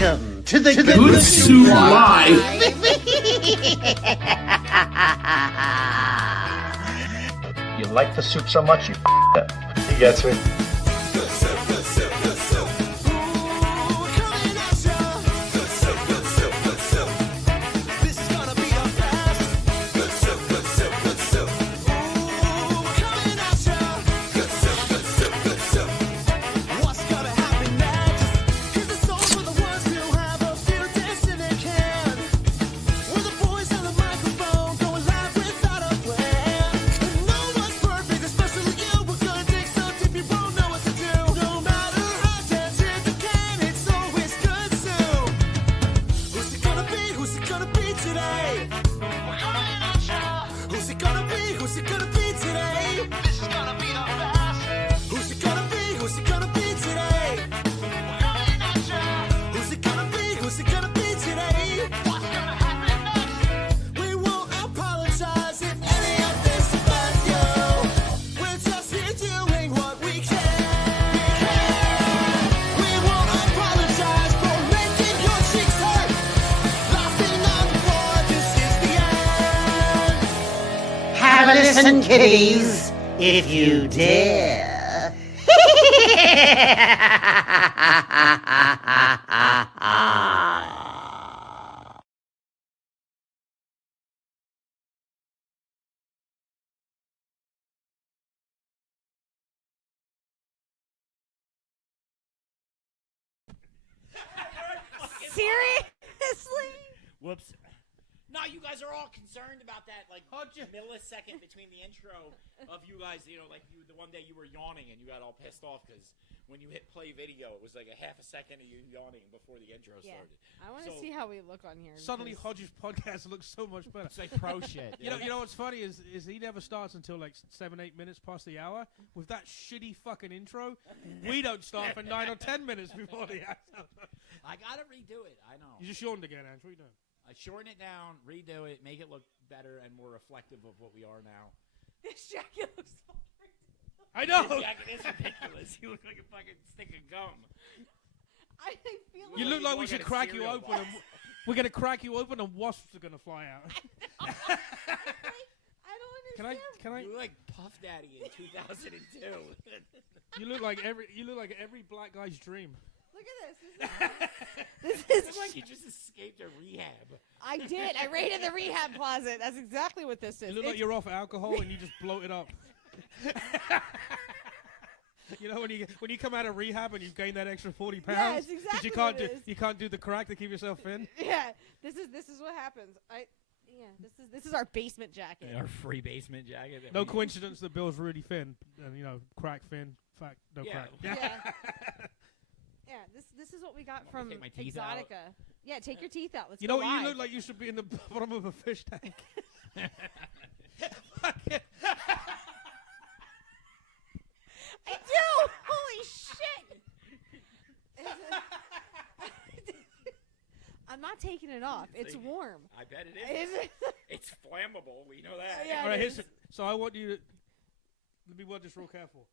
Welcome to the Good Soup Live. You like the soup so much, you it. He gets me. Have a listen, kiddies, if you dare. Seriously? Whoops. No, you guys are all concerned about that, like, millisecond between the intro of you guys, the one day you were yawning and you got all pissed off because when you hit play video, it was like a half a second of you yawning before the intro started. I want to see how we look on here. Suddenly, Hodge's podcast looks so much better. It's like pro shit. You know what's funny is he never starts until like 7-8 minutes past the hour. With that shitty fucking intro, we don't start for 9 or 10 minutes before the hour. I gotta redo it. I know. You just yawned again, Andrew. What are you doing? I shorten it down, redo it, make it look better and more reflective of what we are now. This jacket looks fucking I know. This jacket is ridiculous. You look like a fucking stick of gum. I feel like You look like we work should at a crack you cereal open. And we're gonna crack you open, and wasps are gonna fly out. I don't understand. Can I? You look like Puff Daddy in 2002. You look like every black guy's dream. Look at this. This It's is. like you just escaped a rehab. I did. I raided the rehab closet. That's exactly what this is. You look like you're off alcohol and you just bloat it up. You know when you come out of rehab and you've gained that extra 40 pounds. Yeah, it's exactly what it is. You can't do the crack to keep yourself thin. Yeah, this is what happens. This is our basement jacket. Our free basement jacket. No coincidence that Bill's really thin and crack thin, fat, no crack. Yeah. Yeah, this is what we got from take my teeth out? Exotica. Yeah, take your teeth out. Let's You go know what? live. You look like you should be in the bottom of a fish tank. I do. Holy shit! I'm not taking it off. It's warm. I bet it is. It's flammable. We know that. Yeah. All right, so I want you to let me word this real careful.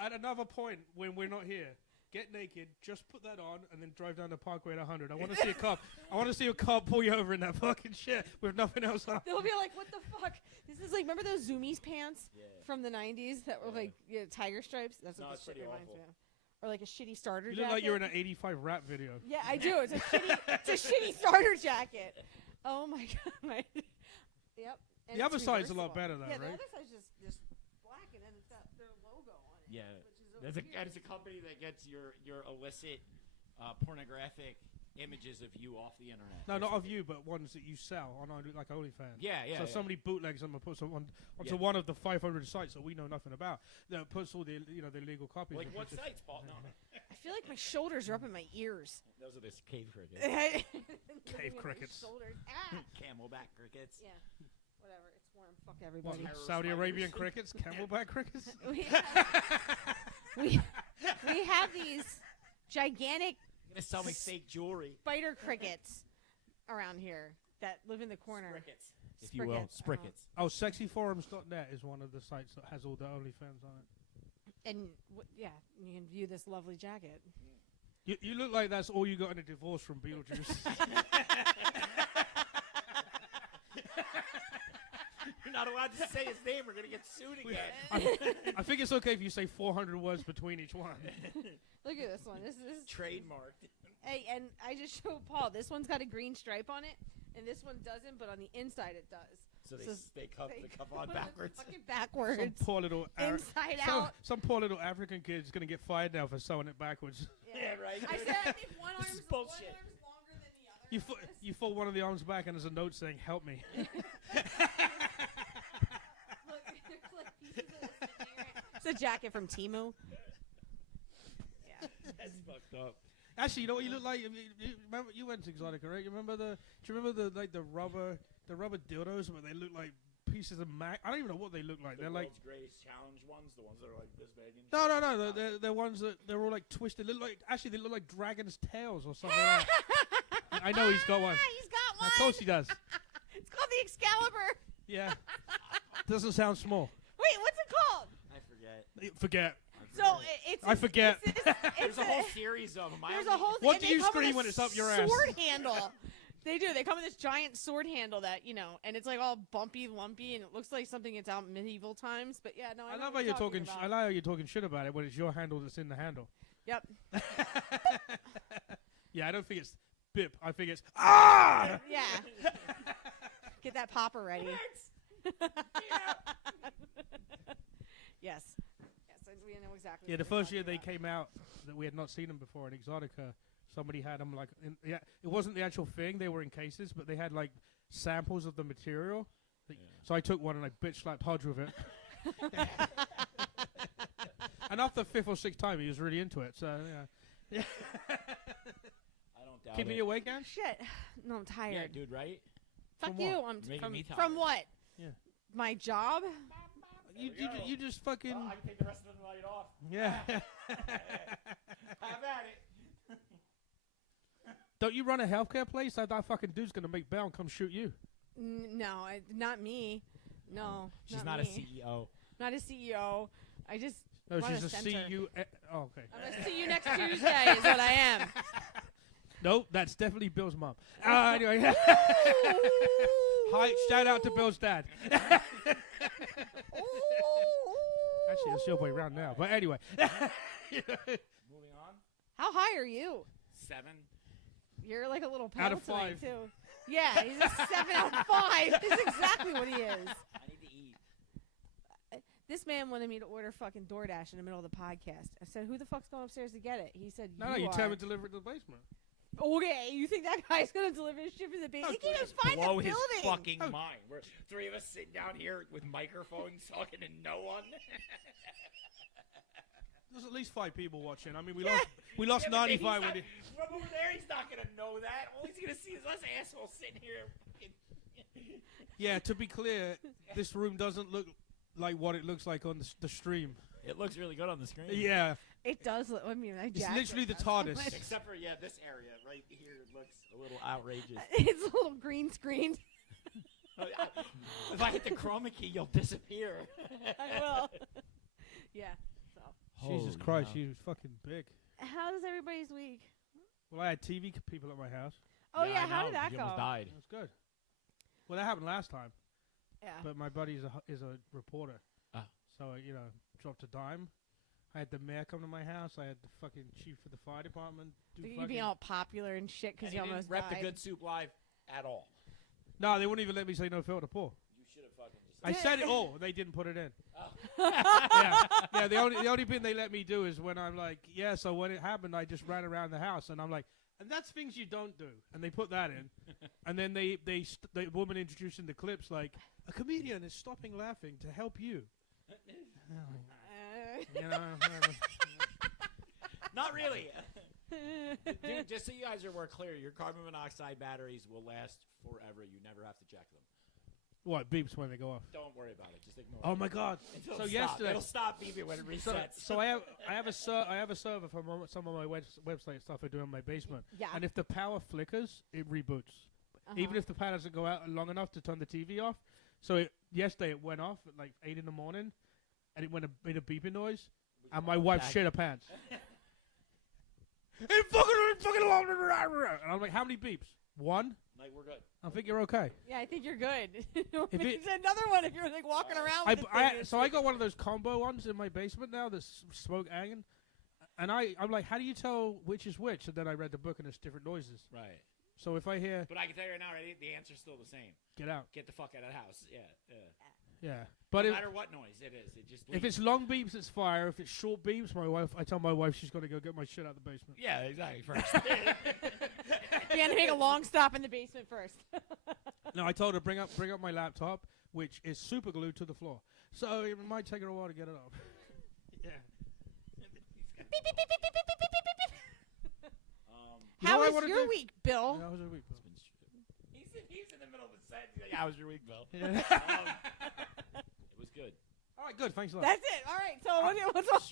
At another point when we're not here, get naked, just put that on, and then drive down the Parkway at 100. I want to see a cop. I want to see a cop pull you over in that fucking shit with nothing else on. They'll be like, "What the fuck?" This is like, remember those Zoomies pants from the '90s that were like tiger stripes? That's what this shit reminds me of. Or like a shitty starter jacket. You look like you're in an '85 rap video. Yeah, I do. It's a shitty starter jacket. Oh my god. Yep. And The other it's side's a reversible. lot better, though, Yeah, right? the other side's just black, and then it's got their logo on it. Yeah. Which is There's a company that gets your illicit pornographic images of you off the internet. No, not of you, but ones that you sell on like OnlyFans. Yeah. So somebody bootlegs them and puts them onto one of the 500 sites that we know nothing about. That puts all the the illegal copies. Like of what it. sites, Paul? No. I feel like my shoulders are up in my ears. Those are the cave crickets. Cave crickets. Shoulders. Ah. Camelback crickets. Yeah. Whatever. It's warm. Fuck What, everybody. Saudi Arabian crickets, camelback crickets. We have these gigantic You're gonna sell me fake jewelry. spider crickets around here that live in the corner. Sprickets, if you will. Sprickets. Oh, sexyforums.net is one of the sites that has all the OnlyFans on it. And you can view this lovely jacket. You look like that's all you got in a divorce from Beetlejuice. You're not allowed to say his name. We're gonna get sued again. I think it's okay if you say 400 words between each one. Look at this one. This is Trademarked. Hey, and I just showed Paul. This one's got a green stripe on it, and this one doesn't. But on the inside, it does. So they cuff on put it backwards. Fucking backwards. Some poor little Inside out. Some poor little African kid's gonna get fired now for sewing it backwards. Yeah, right. I said I think one This arm's is bullshit. longer than the other. You fold one of the arms back and there's a note saying "Help me." Look, there's like pieces of this in there. It's a jacket from Temu. Yeah. That's fucked up. Actually, you know what you look like? Remember, you went to Exotica, right? Do you remember the rubber dildos, but they look like pieces of I don't even know what they look like. They're like world's greatest challenge ones, the ones that are like this big. And no. They're ones that they're all like twisted. They look like dragons' tails or something. Like that. I know he's got one. He's got one. Of course he does. It's called the Excalibur. Yeah. Doesn't sound small. Wait, what's it called? I forget. Forget. So it's. I forget. There's a whole series of them. There's a whole. What and do they you come with scream a when it's up your ass? Sword handle. They do. They come with this giant sword handle that and it's like all bumpy, lumpy, and it looks like something that's out in medieval times. But yeah, no. I I know love what how you're talking talking. about. I like how you're talking shit about it when it's your handle that's in the handle. Yep. Yeah, I don't think it's bip. I think it's ah. Yeah. Get that popper ready. Yes. Yes, we know exactly. Yeah, what the you're first year they talking came out that we had not seen them before in Exotica. Somebody had them like, it wasn't the actual thing. They were in cases, but they had like samples of the material. So I took one and I bitch slapped Hodge with it. And after the 5th or 6th time, he was really into it. So yeah. I don't doubt Keep me it. awake, Ann? Shit. No, I'm tired. Yeah, dude, right? Fuck From you. what? I'm Making me tired. from what? Yeah. My job? You just fucking Well, I can take the rest of the night off. yeah. Have at it. Don't you run a healthcare place? That fucking dude's gonna make bail and come shoot you. No, not me. No, She's not not a me. CEO. Not a CEO. I just No, run she's a center. CU. Oh, okay. I'm gonna see you next Tuesday. Is what I am. Nope, that's definitely Bill's mom. Anyway. Hi, shout out to Bill's dad. Actually, it's the other way around now. But anyway. Moving on. How high are you? 7. You're like a little pale Out of tonight, 5. too. Yeah, he's a 7 out of 5. That's exactly what he is. I need to eat. This man wanted me to order fucking DoorDash in the middle of the podcast. I said, "Who the fuck's going upstairs to get it?" He said, No, "You you are." tell him to deliver it to the basement. Okay, you think that guy's gonna deliver his shit to the basement? He can't even find Blow the his building. fucking mind. We're 3 of us sitting down here with microphones talking to no one. There's at least 5 people watching. I mean, we Yeah. lost Yeah, but he's 95 not- with it. From over there, he's not gonna know that. All he's gonna see is us assholes sitting here. Yeah, to be clear, this room doesn't look like what it looks like on the stream. It looks really good on the screen. Yeah, It does look. I mean, I it's jacked literally it the does. TARDIS. Except for this area right here looks a little outrageous. It's a little green screen. If I hit the chroma key, you'll disappear. I will. Yeah. So, Jesus Christ, she was fucking big. how does everybody's week? Well, I had TV people at my house. Oh yeah, how did that He go? almost died. It was good. Well, that happened last time, Yeah. but my buddy is a reporter. Ah. So, dropped a dime. I had the mayor come to my house. I had the fucking chief of the fire department. You being all popular and shit because And you he almost didn't rep died. the Good Soup Live at all. No, they wouldn't even let me say no filter pour. You should have fucking just. I said it all. They didn't put it in. Oh. Yeah. The only thing they let me do is when I'm like, yeah. So when it happened, I just ran around the house, and I'm like, and that's things you don't do. And they put that in, and then the woman introduced in the clips like, a comedian is stopping laughing to help you. Not really. Dude, just so you guys are clear, your carbon monoxide batteries will last forever. You never have to check them. What beeps when they go off? Don't worry about it. Just ignore it. Oh my God! It'll So stop. yesterday, It'll stop beeping when it resets. so I have a server for some of my website stuff I do in my basement. Yeah. And if the power flickers, it reboots. Even if the power doesn't go out long enough to turn the TV off. So yesterday it went off at like 8 in the morning, and it made a beeping noise, and my wife shit her pants. It fucking alarm. And I'm like, how many beeps? One? Like, we're good. I think you're okay. Yeah, I think you're good. If it- It's another one if you're like walking around with So I got one of those combo ones in my basement now that's smoke hanging. And I'm like, how do you tell which is which? And then I read the book and it's different noises. Right. So if I hear, But I can tell you right now, the answer's still the same. get out. Get the fuck out of the house. Yeah. Yeah. But No matter what noise it is, it just if leaves. it's long beeps, it's fire. If it's short beeps, I tell my wife she's got to go get my shit out of the basement. Yeah, exactly. First. You had to make a long stop in the basement first. No, I told her bring up my laptop, which is super glued to the floor. So it might take her a while to get it off. Yeah. How what I was wanna your do? week, Bill? That was a week. He's in the middle of a sentence. He's like, how was your week, Bill? Yeah. It was good. All right, good. Thanks a lot. That's it. All right. So what's up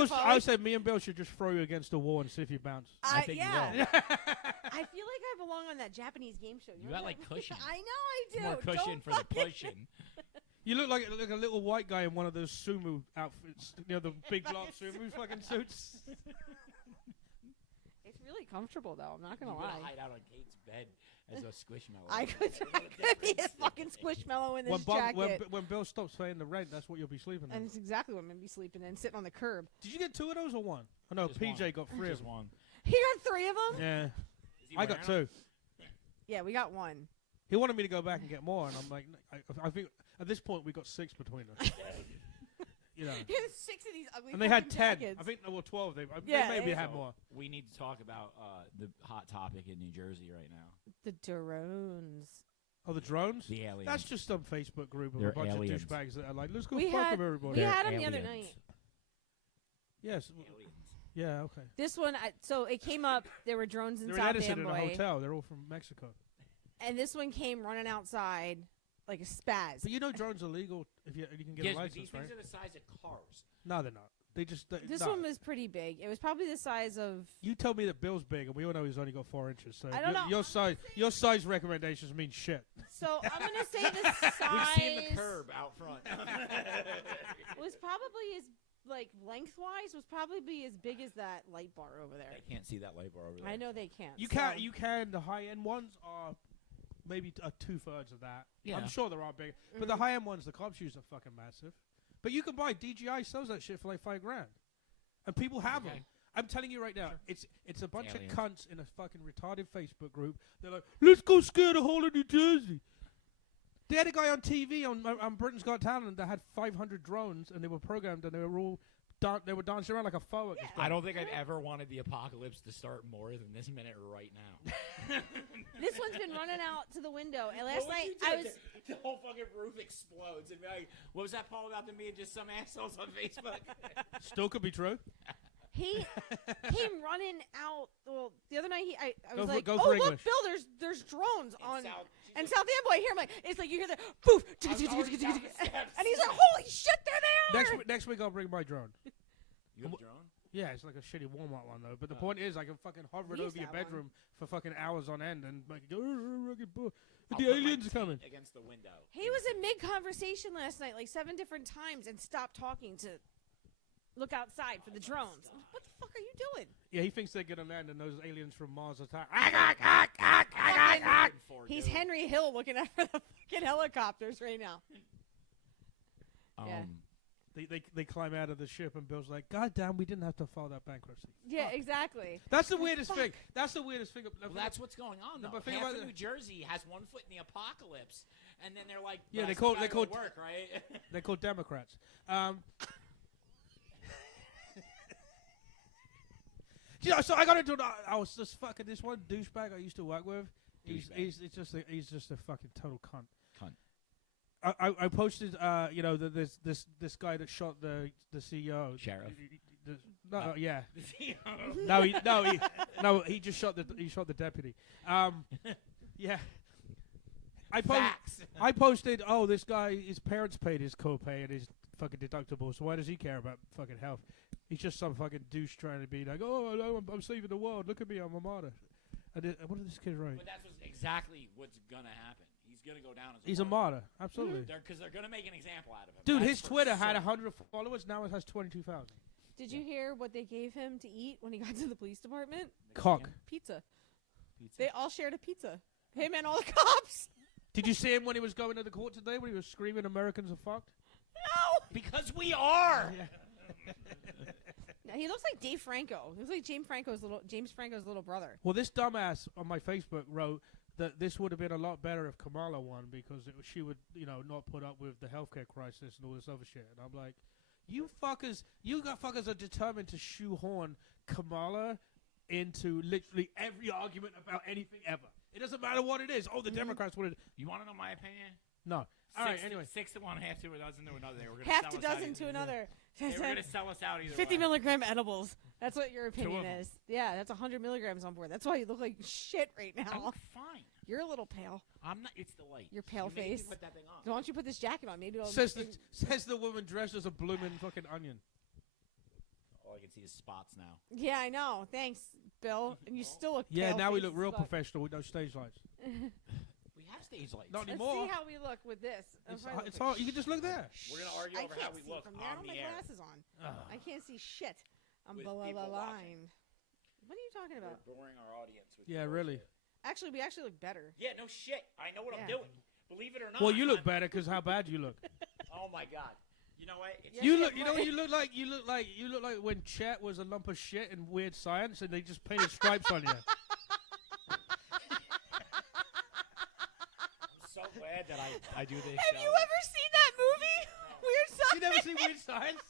with I you, said me and Bill should just throw you against the wall and see if you bounce. I think you yeah. will. I feel like I belong on that Japanese game show. You got, like, cushion. I know I do. More cushion Don't for the fucking- pushing. You look like a little white guy in one of those sumo outfits, the big block sumo fucking suits. It's really comfortable though. I'm not gonna You lie. gotta hide out on Kate's bed as a squishmallow. I could be a fucking squishmallow in this jacket. When Bill stops paying the rent, that's what you'll be sleeping And in. it's exactly what I'm gonna be sleeping in, sitting on the curb. Did you get 2 of those or 1? Oh, no, Just PJ one. got 3 of Just them. one. He got 3 of them. Yeah, Is he I got wearing 2. Yeah, we got 1. He wanted me to go back and get more, and I'm like, I think at this point we got 6 between us. You know, He has 6 of these ugly. and they had fucking 10. jackets. I think there were 12. They Yeah, maybe yeah. had more. We need to talk about the hot topic in New Jersey right now. The drones. Oh, the drones? The aliens. That's just some Facebook group of They're a bunch aliens. of douchebags that are like, let's go We fuck had- with everybody. We They're had them the other aliens. night. Yes. Aliens. Yeah. Okay. This one, so it came up. There were drones in They're in South Edison in a Amboy, hotel. They're all from Mexico. and this one came running outside like a spaz. But you know drones are legal if you can get Yes, a but license, these right? things are the size of cars. No, they're not. They just. This no. one was pretty big. It was probably the size of. You told me that Bill's big, and we all know he's only got 4 inches. So I don't know. Your size recommendations mean shit. So I'm gonna say the size We've seen the curb out front. was probably as like lengthwise was probably as big as that light bar over there. I can't see that light bar over there. I know they can't. You so- can. You can. The high end ones are maybe 2/3 of that. Yeah. I'm sure there are big, but the high end ones, the cops use, are fucking massive. But you can buy DJI sells that shit for like $5,000, and people have Okay. them. I'm telling you right now, it's a bunch of aliens. cunts in a fucking retarded Facebook group. They're like, let's go scare the whole of New Jersey. They had a guy on TV on Britain's Got Talent that had 500 drones, and they were programmed, and they were all they were dancing around like a foe at this I don't think I've ever wanted the apocalypse to start more than this minute right now. This one's been running out to the window, and What last would night you do I if was. the whole fucking roof explodes and be like, what was that Paul about to me and just some assholes on Facebook? Still could be true. He came running out. Well, the other night I Go was for- like, go "Oh for look, English." Bill, there's drones on South- and South Amboy." Here, I'm like, it's like you hear the poof, I was already down the steps. and he's like, "Holy shit, there they are!" Next week I'll bring my drone. You have a drone? Yeah, it's like a shitty Walmart one though. But the point is, I can fucking hover it We over used your that one. bedroom for fucking hours on end and like, I'll the put my aliens are feet coming. against the window. He was in mid conversation last night, like 7 different times, and stopped talking to look outside for the drones. I'm like, what the fuck are you doing? Yeah, he thinks they're gonna land and those aliens from Mars attack. He's Henry Hill looking at for the fucking helicopters right now. Yeah. They climb out of the ship and Bill's like, God damn, we didn't have to file that bankruptcy. Yeah, exactly. That's the weirdest thing. That's the weirdest thing. Well, that's what's going on, though. but think Half about of it. New Jersey has one foot in the apocalypse, and then they're like, Yeah, "But I they still call- gotta they go to call- work, right?" They're called Democrats. You know, so I got into it. I was just fucking this one douchebag I used to work with. He's just a fucking total cunt. I posted, this guy that shot the CEO. Sheriff. Yeah. He just shot the deputy. Yeah. Facts. I posted, oh, this guy, his parents paid his copay and his fucking deductible, so why does he care about fucking health? He's just some fucking douche trying to be like, oh, I'm saving the world. Look at me, I'm a martyr. What did this kid write? But that's exactly what's gonna happen. He's gonna go down as He's a martyr, absolutely. Because they're gonna make an example out of him. Dude, That's his for Twitter had certain. 100 followers, now it has 22,000. Did you hear what they gave him to eat when he got to the police department? Cock. Pizza. Pizza? They all shared a pizza. Him and all the cops. Did you see him when he was going to the court today when he was screaming Americans are fucked? No. Because we are. No, he looks like Dave Franco. He looks like James Franco's little brother. Well, this dumbass on my Facebook wrote that this would have been a lot better if Kamala won because she would, not put up with the healthcare crisis and all this other shit. And I'm like, you fuckers are determined to shoehorn Kamala into literally every argument about anything ever. It doesn't matter what it is. Oh, the Democrats wanted. You want to know my opinion? No. All right. Anyway, 6 to 1, half to a dozen to another. They were gonna Half sell to us out dozen either. to another. They were gonna sell us out either 50 way. milligram edibles. That's what your opinion of 'em. is. Yeah, that's 100 milligrams on board. That's why you look like shit right I now. look fine. You're a little pale. I'm not. It's the light. Your pale You made me face. Put that thing on. Why don't you put this jacket on? Maybe it'll says the woman dressed as a blooming fucking onion. All I can see is spots now. Yeah, I know. Thanks, Bill. And you still look Yeah, pale now we face look as real fuck. professional with no stage lights. We have stage lights. Not Let's anymore. see how we look with this. It's hard. You can just look there. We're gonna argue I over can't how we see look from there. I on don't the have my air. glasses on. I can't see shit. I'm With below people the watching. line. What are you talking about? We're boring our audience. With Yeah, bullshit. really. Actually, we actually look better. Yeah, no shit. I know what I'm Yeah. doing. Believe it or not. Well, you look better because how bad you look. Oh my god. You know what? It's Yeah, You shit, look. You know right. what you look like. You look like when Chet was a lump of shit in Weird Science, and they just painted stripes on you. I'm so glad that I do this Have show. you ever seen that movie? Weird Science. You never seen Weird Science?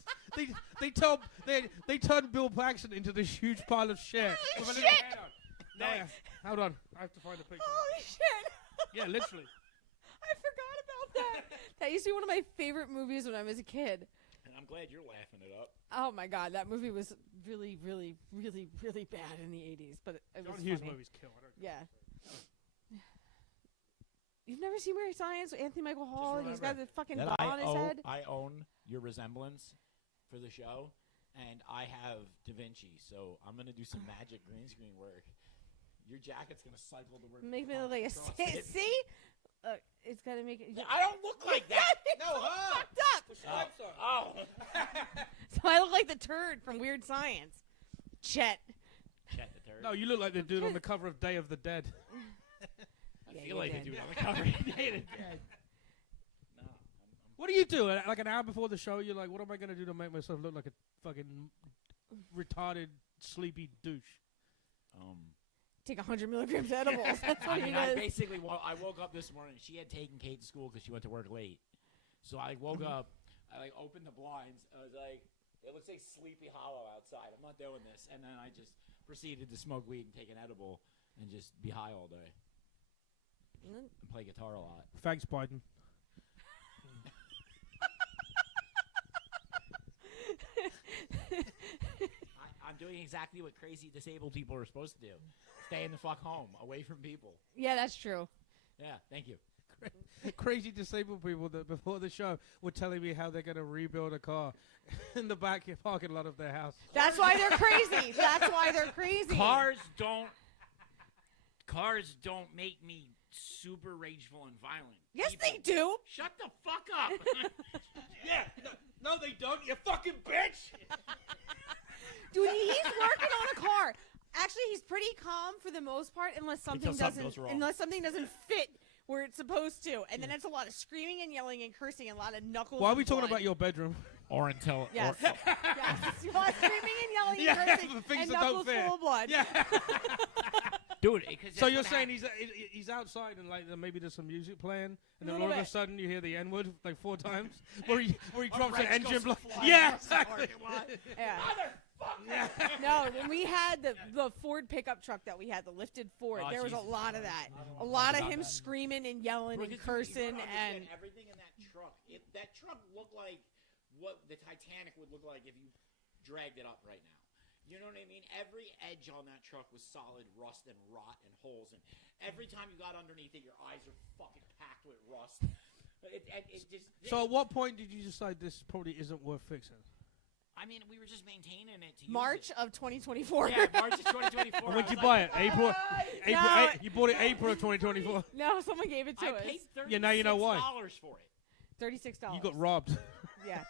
They turned Bill Paxton into this huge pile of shit. Holy with a shit! little head on. No, Thanks. hold on. I have to find a picture. Holy shit. Yeah, literally. I forgot about that. That used to be one of my favorite movies when I was a kid. And I'm glad you're laughing it up. Oh my god, that movie was really, really, really, really bad in the 80s, but it was John Hughes funny. movies kill. I don't Yeah. You've never seen Weird Science with Anthony Michael Hall? He's got the fucking ball on his head. I own your resemblance for the show, and I have Da Vinci, so I'm gonna do some magic green screen work. Your jacket's gonna cycle the word. Make me look like a across it. see? It's gotta make it. I don't look like that. It's so fucked up. Oh. So I look like the turd from Weird Science. Chet. Chet the turd. No, you look like the dude on the cover of Day of the Dead. I feel like they do it on the cover. Day of the Dead. No, What do you do? Like an hour before the show, you're like, what am I going to do to make myself look like a fucking retarded, sleepy douche? Take 100 milligrams edibles. That's what I he mean, I does. basically, I woke up this morning. She had taken Kate to school because she went to work late. So I woke up. I opened the blinds. I was like, it looks like Sleepy Hollow outside. I'm not doing this. And then I just proceeded to smoke weed and take an edible and just be high all day and play guitar a lot. Thanks, Biden. I'm doing exactly what crazy disabled people are supposed to do. Stay in the fuck home, away from people. Yeah, that's true. Yeah, thank you. Crazy disabled people that before the show were telling me how they're going to rebuild a car in the back parking lot of their house. That's why they're crazy. That's why they're crazy. Cars don't make me super rageful and violent. Yes, People- they do. Shut the fuck up. Yeah, no, they don't. You fucking bitch. Dude, he's working on a car. Actually, he's pretty calm for the most part, unless something something goes wrong. doesn't fit where it's supposed to, and then it's a lot of screaming and yelling and cursing, and a lot of knuckles. Why are and we talking blood. about your bedroom? Or until. Yes. Yes. A lot of screaming and yelling Yeah, and cursing, the things and that don't knuckles fit. full of blood. Yeah. Dude, So you're saying he's outside and like maybe there's some music playing, and then all Little of a bit. sudden you hear the N word like 4 times, where he drops an Rex engine goes block. flying Yeah, across the exactly. parking lot. Yeah. No, when we had the Ford pickup truck that we had, the lifted Ford, Oh, there was a Jesus. lot of that. A lot of about him that. screaming and yelling and Because cursing you understand and everything in that truck. That truck looked like what the Titanic would look like if you dragged it up right now. You know what I mean? Every edge on that truck was solid rust and rot and holes, and every time you got underneath it, your eyes are fucking packed with rust. So at what point did you decide this probably isn't worth fixing? I mean, we were just maintaining it to use March it. of 2024. Yeah, March of 2024. And when did you I was buy like, it? April. No. You bought it April of 2024. No, someone gave it to I us. paid $36 Yeah, now you know why. for it. $36. You got robbed. Yeah.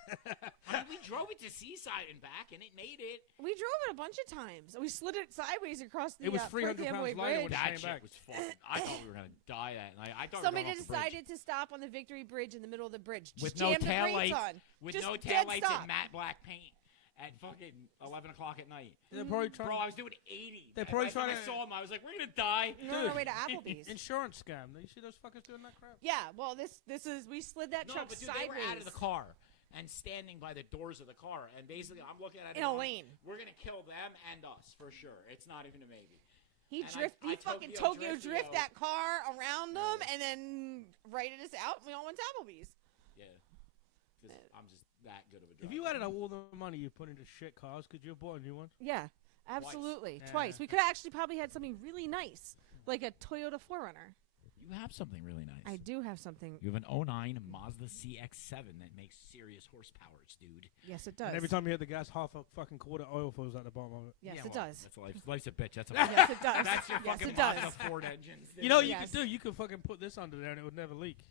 I mean, we drove it to Seaside and back, and it made it. We drove it a bunch of times. We slid it sideways across the It was Fort 300 Amboy pounds lighter when Bridge. it That came shit back. was fucking. I thought we were gonna die that night. I thought Somebody we were going off the bridge. decided to stop on the Victory Bridge in the middle of the bridge. Just With no jammed the brakes taillights, on. with Just no dead taillights stop. and matte black paint at fucking 11 o'clock at night. They're probably trying. Bro, I was doing 80. They're probably By the time trying I to- saw him, I was like, we're gonna die. We're on our way to Applebee's. Insurance scam. You see those fuckers doing that crap? Yeah, well, this is we slid that No, truck but dude, sideways they were out of the car and standing by the doors of the car, and basically, I'm looking at it. in a going, lane. We're gonna kill them and us for sure. It's not even a maybe. He And he I fucking Tokyo Tokyo drift drift, that car around them Yeah. and then righted us out, and we all went to Applebee's. Yeah, because I'm just that good of a driver. If you added up all the money you put into shit cars, could you have bought a new one? Yeah, absolutely, Yeah. twice. We could have actually probably had something really nice, like a Toyota 4Runner. You have something really nice. I do have something. You have an 09 Mazda CX-7 that makes serious horsepowers, dude. Yes, it does. And every time you hit the gas, half a fucking quart of oil falls out the bottom of it. Yes, Yeah, it well, does. That's life. Life's a bitch. That's a Yes, it does. That's your Yes, fucking it does. Mazda Ford engines. You know what Yes. you could do? You could fucking put this under there and it would never leak.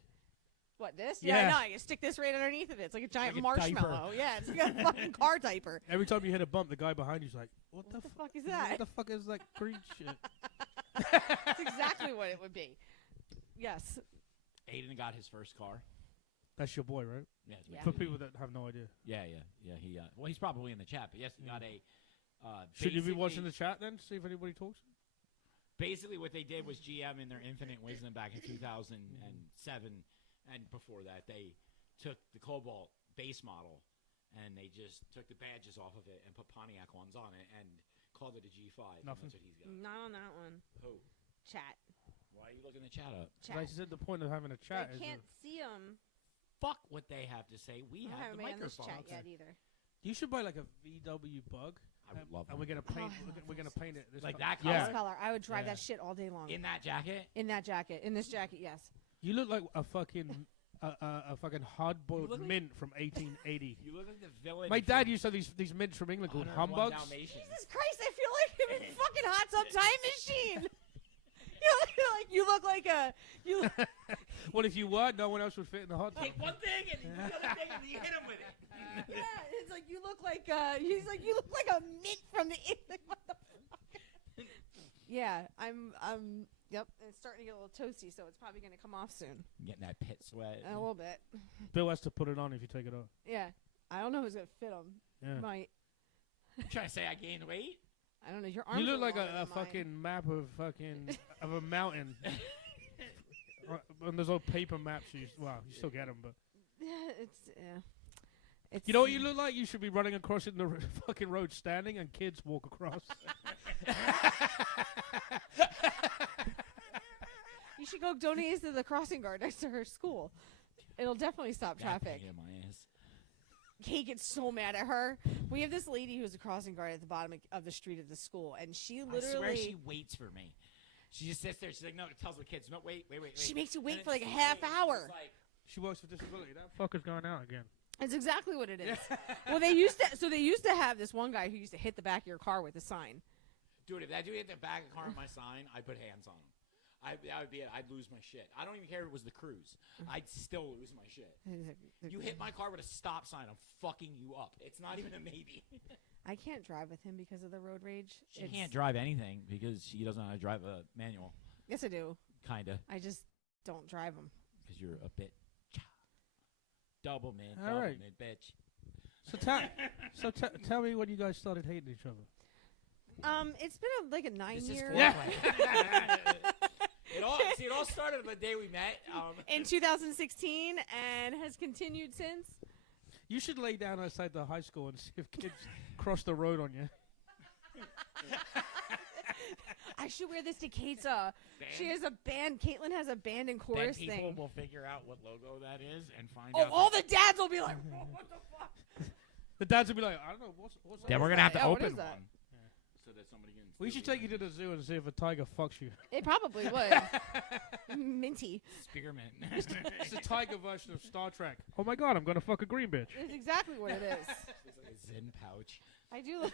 What, this? Yeah. Yeah, no, you stick this right underneath of it. It's like a giant Like a diaper. marshmallow. Yeah, it's like a fucking car diaper. Every time you hit a bump, the guy behind you's like, "What What the the fuck is What that? the fuck is that green shit?" That's exactly what it would be. Yes. Aiden got his first car. That's your boy, right? Yeah, it's Yeah. For people that have no idea. Yeah. He well, he's probably in the chat, but yes, he got a. Should you be watching basically- the chat then? See if anybody talks? Basically, what they did was GM, in their infinite wisdom back in 2007 and before that, they took the Cobalt base model and they just took the badges off of it and put Pontiac ones on it and called it a G5. and Nothing. That's what he's got. Not on that one. Who? Chat. Why are you looking the chat up? Like I Chat. said, the point of having a chat I is can't see them. Fuck what they have to say. We I have haven't the been on this microphone. chat yet either. you should buy like a VW Bug. I would love And we're gonna paint. Oh, we're gonna paint it this Like color. that color? Yeah. This color. I would drive Yeah. that shit all day long. In that jacket? In that jacket. In this jacket, yes. You look like a fucking a fucking hard-boiled look like- mint from 1880. You look like the villain. My dad from used to have these mints from England called 101 humbugs. Dalmatians. Jesus Christ, I feel like I'm in fucking hot tub time machine. You look like a you. Well, if you were, no one else would fit in the hot tub. Take one thing and the other thing and you hit him with it. Yeah, it's like you look like he's like you look like a mint from the like, what the fuck? Yeah, I'm yep, it's starting to get a little toasty, so it's probably gonna come off soon. Getting that pit sweat. A little bit. Bill has to put it on if you take it off. Yeah. I don't know who's gonna fit them. Yeah. Might. You trying to say I gained weight? I don't know. Your arms You look are like longer a than mine. fucking map of fucking of a mountain. And those old paper maps. You still get them, but It's you know what you look like? You should be running across it in the fucking road, standing, and kids walk across. You should go donate to the crossing guard next to her school. It'll definitely stop That traffic. pain in my ass. Kate gets so mad at her. We have this lady who's a crossing guard at the bottom of the street of the school, and she I swear literally she waits for me. She just sits there. She's like, no, tells the kids, no, wait. She makes you wait And for like a then half she waits. hour. It's like, She works for disability. That fucker's going out again. That's exactly what it is. Well, they used to have this one guy who used to hit the back of your car with a sign. dude, if that dude hit the back of the car on my sign, I'd put hands on him. I'd lose my shit. I don't even care if it was the cruise. I'd still lose my shit. You hit my car with a stop sign, I'm fucking you up. It's not even a maybe. I can't drive with him because of the road rage. She can't drive anything because she doesn't know how to drive a manual. Yes, I do. Kinda. I just don't drive them. Because you're a bit. Double mid, All double right. mid, bitch. So tell me when you guys started hating each other. It's been like a 9 This is year. foreplay. It all started the day we met. In 2016 and has continued since. You should lay down outside the high school and see if kids cross the road on you. I should wear this to Kate's. She has a band. Caitlin has a band and Then chorus people thing. will figure out what logo that is and find Oh, out. all the dads will be like, "Whoa, what the fuck?" The dads would be like, I don't know, what's Then that? we're gonna have to Yeah, what open is that? one. So that somebody can. We should take you to the zoo and see if a tiger fucks you. It probably would. Minty. Spearmint. It's the tiger version of Star Trek. Oh my god, I'm gonna fuck a green bitch. It's exactly what it is. It's like a Zen pouch. I do look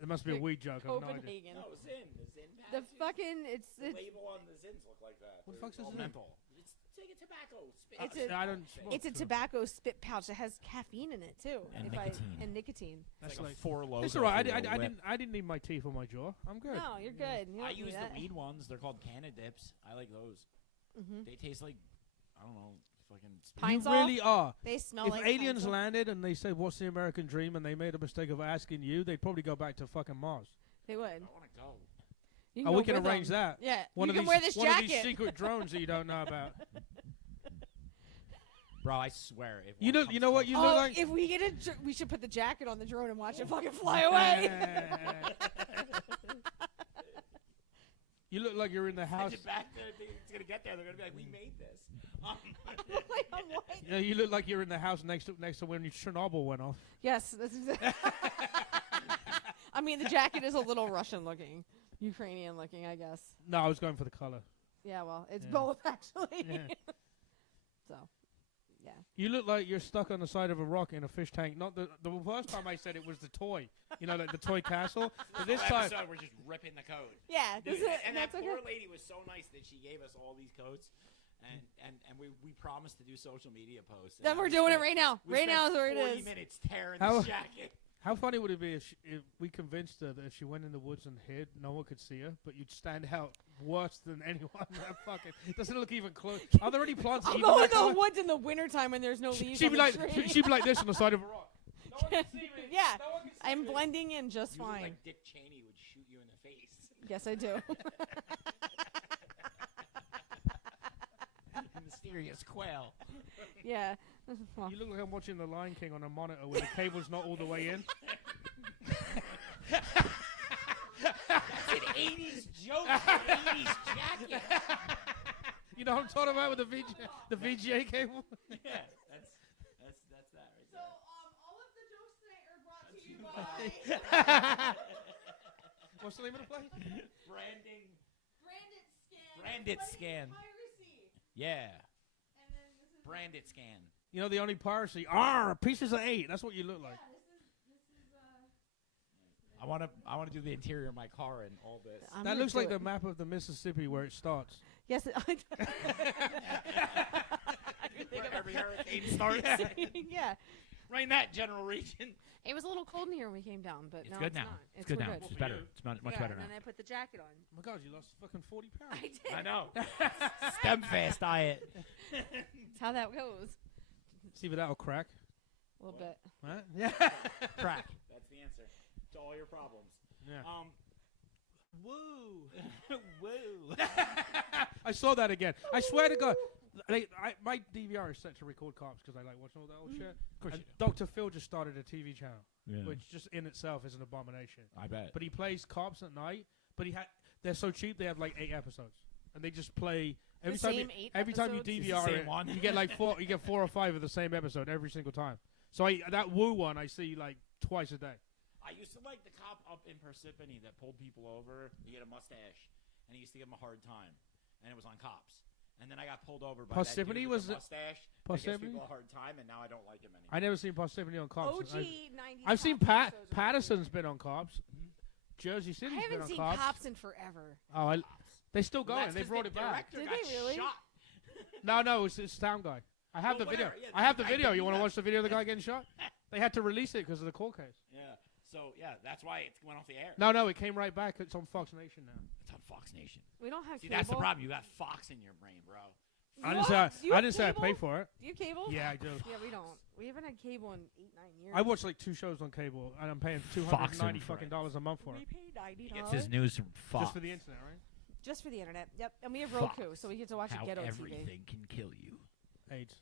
It must be a weed joke. I have no idea. Copenhagen. No, Zen. The Zen pouch. The fucking The label on the Zins look like that. What the fuck's They're a all Zen? menthol. It's like a tobacco spit. I don't smoke. It's a tobacco spit pouch that has caffeine in it too, And nicotine. and nicotine. That's That's like like a 4 logo. It's all right. for your whip. I didn't need my teeth or my jaw. I'm good. No, you're good. You I don't need use that. the weed ones. They're called Canna Dips. I like those. Mhm. They taste like, I don't know, fucking. Pine You Sol? really are. They smell If like aliens pine sol. landed and they said, "What's the American dream?" and they made a mistake of asking you, they'd probably go back to fucking Mars. They would. I want to go. You Oh, go we can with arrange them. that. Yeah, One you of can these, wear this one of jacket. these secret drones that you don't know about. Bro, I swear. If You one know, comes you know what close- you look Oh, like. if we get we should put the jacket on the drone and watch it fucking fly away. You look like you're in the house. Send it back to it's gonna get there. They're gonna be like, "We made this." I'm like, You know, you look like you're in the house next to when Chernobyl went off. yes, this is. I mean, the jacket is a little Russian looking, Ukrainian looking, I guess. No, I was going for the color. Yeah, well, it's Yeah. both actually. Yeah. So, yeah. You look like you're stuck on the side of a rock in a fish tank. Not the first time I said it was the toy. You know, like the toy castle. But this time, episode, we're just ripping the code. Yeah, Dude, this is, and that that's poor okay. lady was so nice that she gave us all these codes, and we promised to do social media posts. Then we're doing it right now. Right now is where it 40 is. minutes tearing How- this jacket. how funny would it be if we convinced her that if she went in the woods and hid, no one could see her, but you'd stand out worse than anyone? That fucking doesn't look even close. Are there any plants? I'll even go that in the color? woods in the wintertime when there's no leaves She'd on be the like, tree. she'd be like this on the side of a rock. No one can see me. Yeah, No one can see I'm me. blending in just You look fine. like Dick Cheney would shoot you in the face. Yes, I do. Mysterious quail. Yeah. Well, You look like I'm watching The Lion King on a monitor where the cable's not all the way in. That's an 80s joke. An 80s jacket. You know what I'm talking about with the VGA cable? Yeah, that's that right there. all of the jokes tonight are brought to you by What's the name of the place? Branding. Branded Branded Scan. Piracy. Yeah. And then this is Branded Scan. You know, the only piracy. Pieces of 8. That's what you look like. I want to do the interior of my car and all this. I'm That gonna looks do like it. the map of the Mississippi where it starts. Yes. Where every hurricane starts. Yeah. Right in that general region. It was a little cold in here when we came down, but It's no, good it's now. not. It's good we're now. Good. It's better. It's much Yeah, better and now. then I put the jacket on. Oh my God, you lost fucking 40 pounds. I did. I know. Stem fast diet. That's how that goes. See, but that'll crack. A little bit. Right? Yeah. Crack. That's the answer to all your problems. Yeah. Woo. Woo. I saw that again. I swear to God. My DVR is set to record cops because I like watching all that old shit. Of course And you Dr. Phil just started a TV channel, do. which just in itself is an abomination. I bet. But he plays cops at night. But they're so cheap they have like 8 episodes, and they just play every The time. same 8 Every time you episodes? It's the DVR same it, one? you get like 4. You get 4 or 5 of the same episode every single time. So that Woo one I see like twice a day. I used to like the cop up in Parsippany that pulled people over. He had a mustache, and he used to give them a hard time, and it was on cops. And then I got pulled over by that Parsippany dude with was the it- mustache. That gives Parsippany? people a hard time, and now I don't like him anymore. I never seen Parsippany on cops. OG 90s. I've seen Cops episodes are Patterson's great. been on cops. Jersey City's I been haven't on seen cops. cops in forever. Oh, they still Well, going. that's They 'cause brought the it back. director Did got they really? shot. No, it's sound guy. I have Well, the video. whatever, yeah, I have the I video. You believe want to that. watch the video of the guy getting shot? They had to release it because of the court case. Yeah. So yeah, that's why it went off the air. No, it came right back. It's on Fox Nation now. It's on Fox Nation. We don't have See, cable. that's the problem. You got Fox in your brain, bro. I didn't What? say Do you I have didn't say I cable? paid for it. Do you have cable? Yeah, I do. Yeah, we don't. We haven't had cable in 8-9 years. I watch like 2 shows on cable, and I'm paying Fox and $290 fucking dollars a month for We it, pay $90 He gets his news from Fox. just for the internet, right? just for the internet. Yep, and we have Fox. Roku, so we get to watch How it ghetto TV. everything can kill you, AIDS.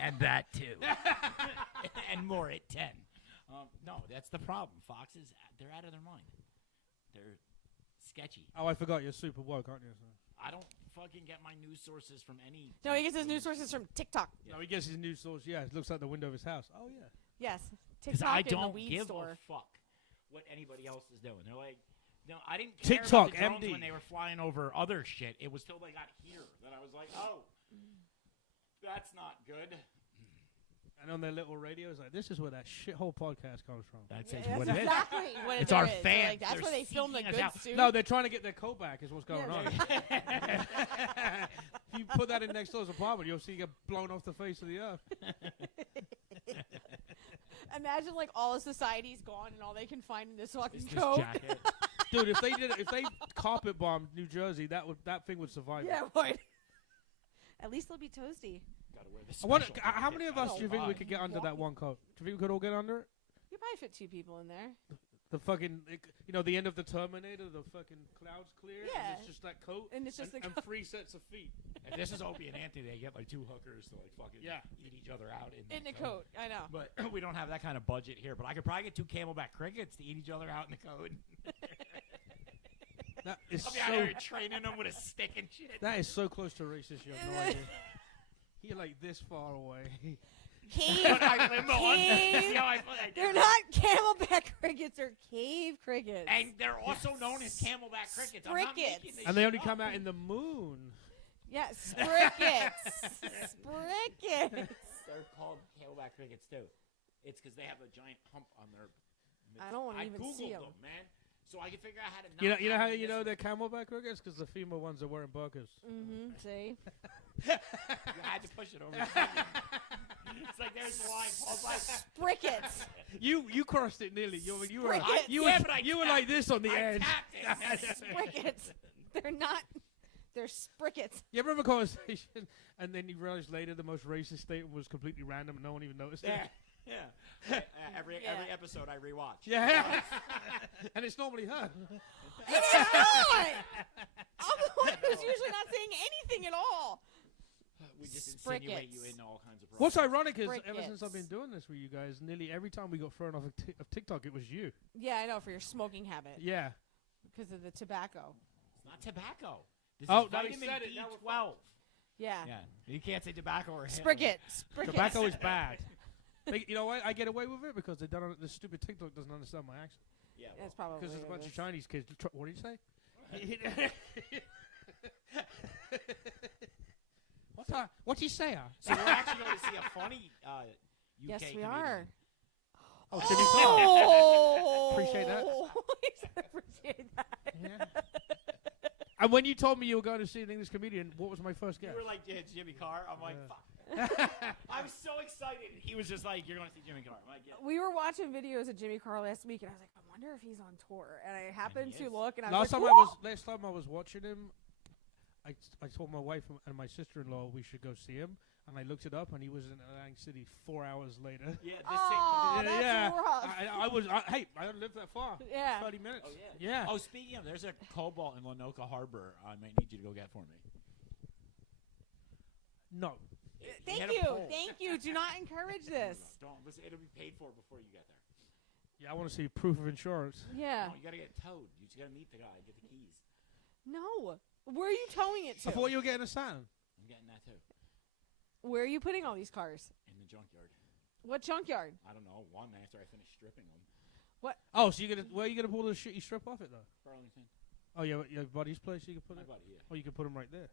and that too, and more at 10. No, that's the problem. Fox they're out of their mind. They're sketchy. Oh, I forgot you're super woke, aren't you? So. I don't fucking get my news sources from any. No, he gets his news sources from TikTok. No, he gets his news source. Yeah, it looks like the window of his house. Oh yeah. Yes, Because TikTok I and the don't weed give store. a fuck what anybody else is doing. They're like, no, I didn't care TikTok, about the drones MD. when they were flying over other shit. It was till they got here that I was like, oh, that's not good. And on their little radios, like, this is where that shithole podcast comes from. That's Yeah, what that's it is. exactly what It's it our is. fans. Like, that's They're where they film the seeking us good out. soup. No, they're trying to get their coat back is what's going Yeah, on. If you put that in next door's apartment, you'll see you get blown off the face of the earth. Imagine like all of society's gone and all they can find in this fucking This coat. jacket. Dude, if they carpet bombed New Jersey, that thing would survive. Yeah, would. At least they'll be toasty. Gotta wear the I wonder, special how jacket. many of us Oh, do you think we my. could get under that one coat? Do you think we could all get under it? You probably fit 2 people in there. The fucking, the end of the Terminator, the fucking clouds clear, Yeah. and it's just that coat, And it's just the and coat. 3 sets of feet. If this is Opie and Anthony, they get like 2 hookers to like fucking eat each other out In the coat, I know. But we don't have that kind of budget here. But I could probably get 2 Camelback crickets to eat each other out in the coat. That is I'll be out here training them with a stick and shit. that is so close to racist. You have no idea. You're like this far away. Cave. But I limbo on. Cave. See how I put that? They're not camelback crickets, they're cave crickets. And they're also known as Camelback crickets. I'm not Sprickets. making this And they shit only up. come out in the moon. Yeah, sprickets. Sprickets. They're called Camelback crickets too. It's because they have a giant hump on their. I don't wanna even Googled see 'em. them, man. So I can figure out how to. You know, not you know how have you them know this- they're camelback crickets? Because the female ones are wearing burkas. Mm-hmm. See? I had to push it over. It's like there's the line. Paul's like, Sprickets. You crossed it nearly. You were Sprickets. you were like this on the I end. tapped it. Sprickets. They're not. They're sprickets. You ever have a conversation and then you realize later the most racist statement was completely random and no one even noticed it? Yeah. Every episode I rewatch. Yeah. And it's normally her. It is not. I'm the one who's usually not saying anything at all. We just insinuate you Sprickets. into all kinds of problems. What's ironic is ever Sprickets. since I've been doing this with you guys, nearly every time we got thrown off of TikTok, it was you. Yeah, I know, for your smoking habit. Yeah. Because of the tobacco. It's not tobacco. This Oh, is now he vitamin said it. Now we're B12. Yeah. Yeah. You can't say tobacco or Spricket. Sprickets. Tobacco is bad. You know what? I get away with it because they don't. The stupid TikTok doesn't understand my accent. Yeah. That's probably Because there's a what bunch it of is. Chinese kids. What did you say? What's he say? So we're actually going to see a funny UK Yes, we comedian. are. Oh, Jimmy Carr. Oh! Appreciate that. Appreciate that. Yeah. And when you told me you were going to see an English comedian, what was my first guess? You were like, yeah, Jimmy Carr. I'm like, Yeah. fuck. I was so excited. He was just like, you're going to see Jimmy Carr. I'm like, yeah. We were watching videos of Jimmy Carr last week, and I was like, I wonder if he's on tour. And I happened he to is. look, and I Last was time I was watching him, I told my wife and my sister-in-law we should go see him, and I looked it up, and he was in Atlantic City 4 hours later. Yeah, Oh, that's rough. Hey, I don't live that far. Yeah. 30 minutes. Oh, yeah. Yeah. Oh, speaking of, there's a Cobalt in Lenoka Harbor I might need you to go get for me. No. He Thank had a you. pole. Thank you. Do not encourage this. No, don't. Listen, it'll be paid for before you get there. Yeah, I want to see proof of insurance. Yeah. No, you got to get towed. You just got to meet the guy, get the keys. No. Where are you towing it I to? thought you were getting a Saturn. I'm getting that too. Where are you putting all these cars? In the junkyard. What junkyard? I don't know. One after I finish stripping them. Oh, so where are you gonna pull the shit you strip off it though? Burlington. Oh, yeah, your buddy's place you can put My it. buddy, yeah. Oh, you can put them right there.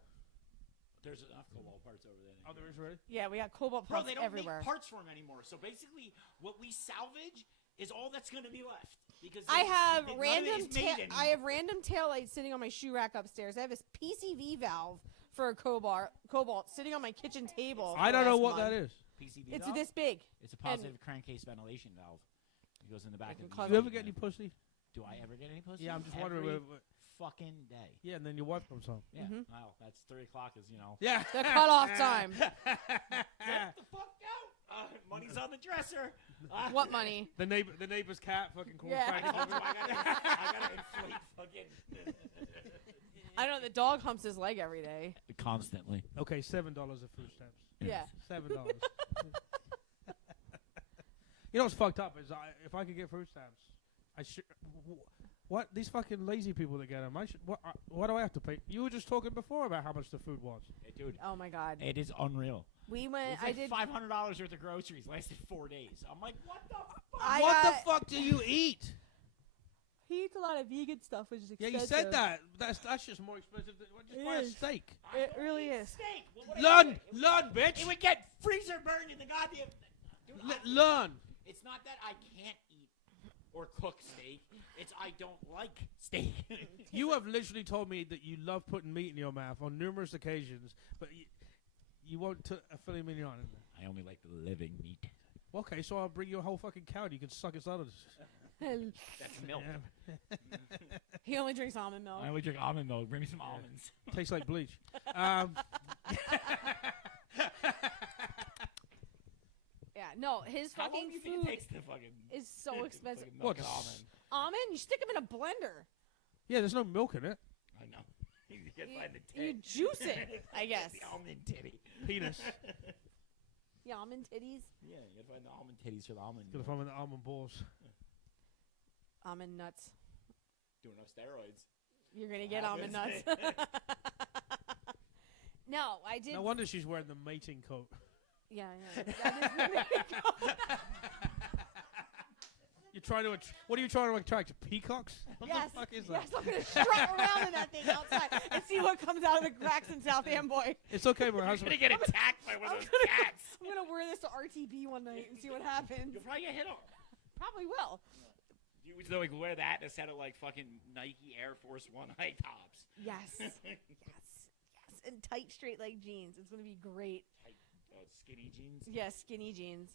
There's enough Cobalt parts over there. Oh, there is already. Yeah, we got cobalt Bro, parts they don't everywhere. make parts for them anymore. So basically, what we salvage is all that's going to be left. Because I have none of it random is made anymore. I have random taillights sitting on my shoe rack upstairs. I have this PCV valve for a cobalt sitting on my kitchen table. I don't know what that is. PCV It's valve? this big. It's a positive crankcase ventilation valve. It goes in the back can of the cause Do you ever get any pussy? Do I ever get any pussy? Yeah, I'm just Every wondering. fucking day. Yeah, and then your wife comes home. Yeah. Mhm. Well, that's 3 o'clock is, you know. Yeah. The cutoff time. Get the fuck out. Money's on the dresser. What money? The neighbor's cat fucking calls Yeah. back. I told you I gotta inflate fucking. I know the dog humps his leg every day. Constantly. Okay, $7 of food stamps. Yeah. $7. You know what's fucked up is if I could get food stamps, I should. What these fucking lazy people that get them? What do I have to pay? You were just talking before about how much the food was. Hey, dude, Oh my God. it is unreal. We went. It's I like did. $500 worth of groceries. Lasted 4 days. I'm like, what the fuck? What the fuck do you eat? He eats a lot of vegan stuff, which is Yeah, expensive. you said that. That's just more expensive than just It buy a is. steak. It really is. Steak. What would I Lund, do? Lund, bitch. It would get freezer burned in the goddamn. Dude, Learn. It's not that I can't eat or cook steak. It's I don't like steak. You have literally told me that you love putting meat in your mouth on numerous occasions, but you won't put a filet mignon in there. I only like the living meat. Okay, so I'll bring you a whole fucking cow and you can suck its udders. That's milk. He only drinks almond milk. I only drink almond milk. Bring me some almonds. Tastes like bleach. Yeah, no, his How long fucking do you think food it takes to fucking is so expensive. fucking milk What? an almond? Almond? You stick them in a blender. Yeah, there's no milk in it. I know. You can find the You tit. juice it, I guess. The almond titty. Penis. The almond titties. Yeah, you gotta find the almond titties for the almond. Gonna find the almond balls. Almond nuts. Doing enough steroids. You're gonna get almond nuts. No, I did. No wonder she's wearing the mating coat. Yeah, that is the main You're trying to. What are you trying to attract? Peacocks? What Yes, the fuck is yes, that? I'm gonna strut around in that thing outside and see what comes out of the cracks in South Amboy. It's okay, my You're husband. gonna get attacked by one of those cats. I'm gonna wear this to RTB one night and see what happens. You'll probably get hit on. Probably will. You would like wear that instead of like fucking Nike Air Force One high tops. Yes, yes, and tight straight leg jeans. It's gonna be great. Tight, skinny jeans. Yes, skinny jeans.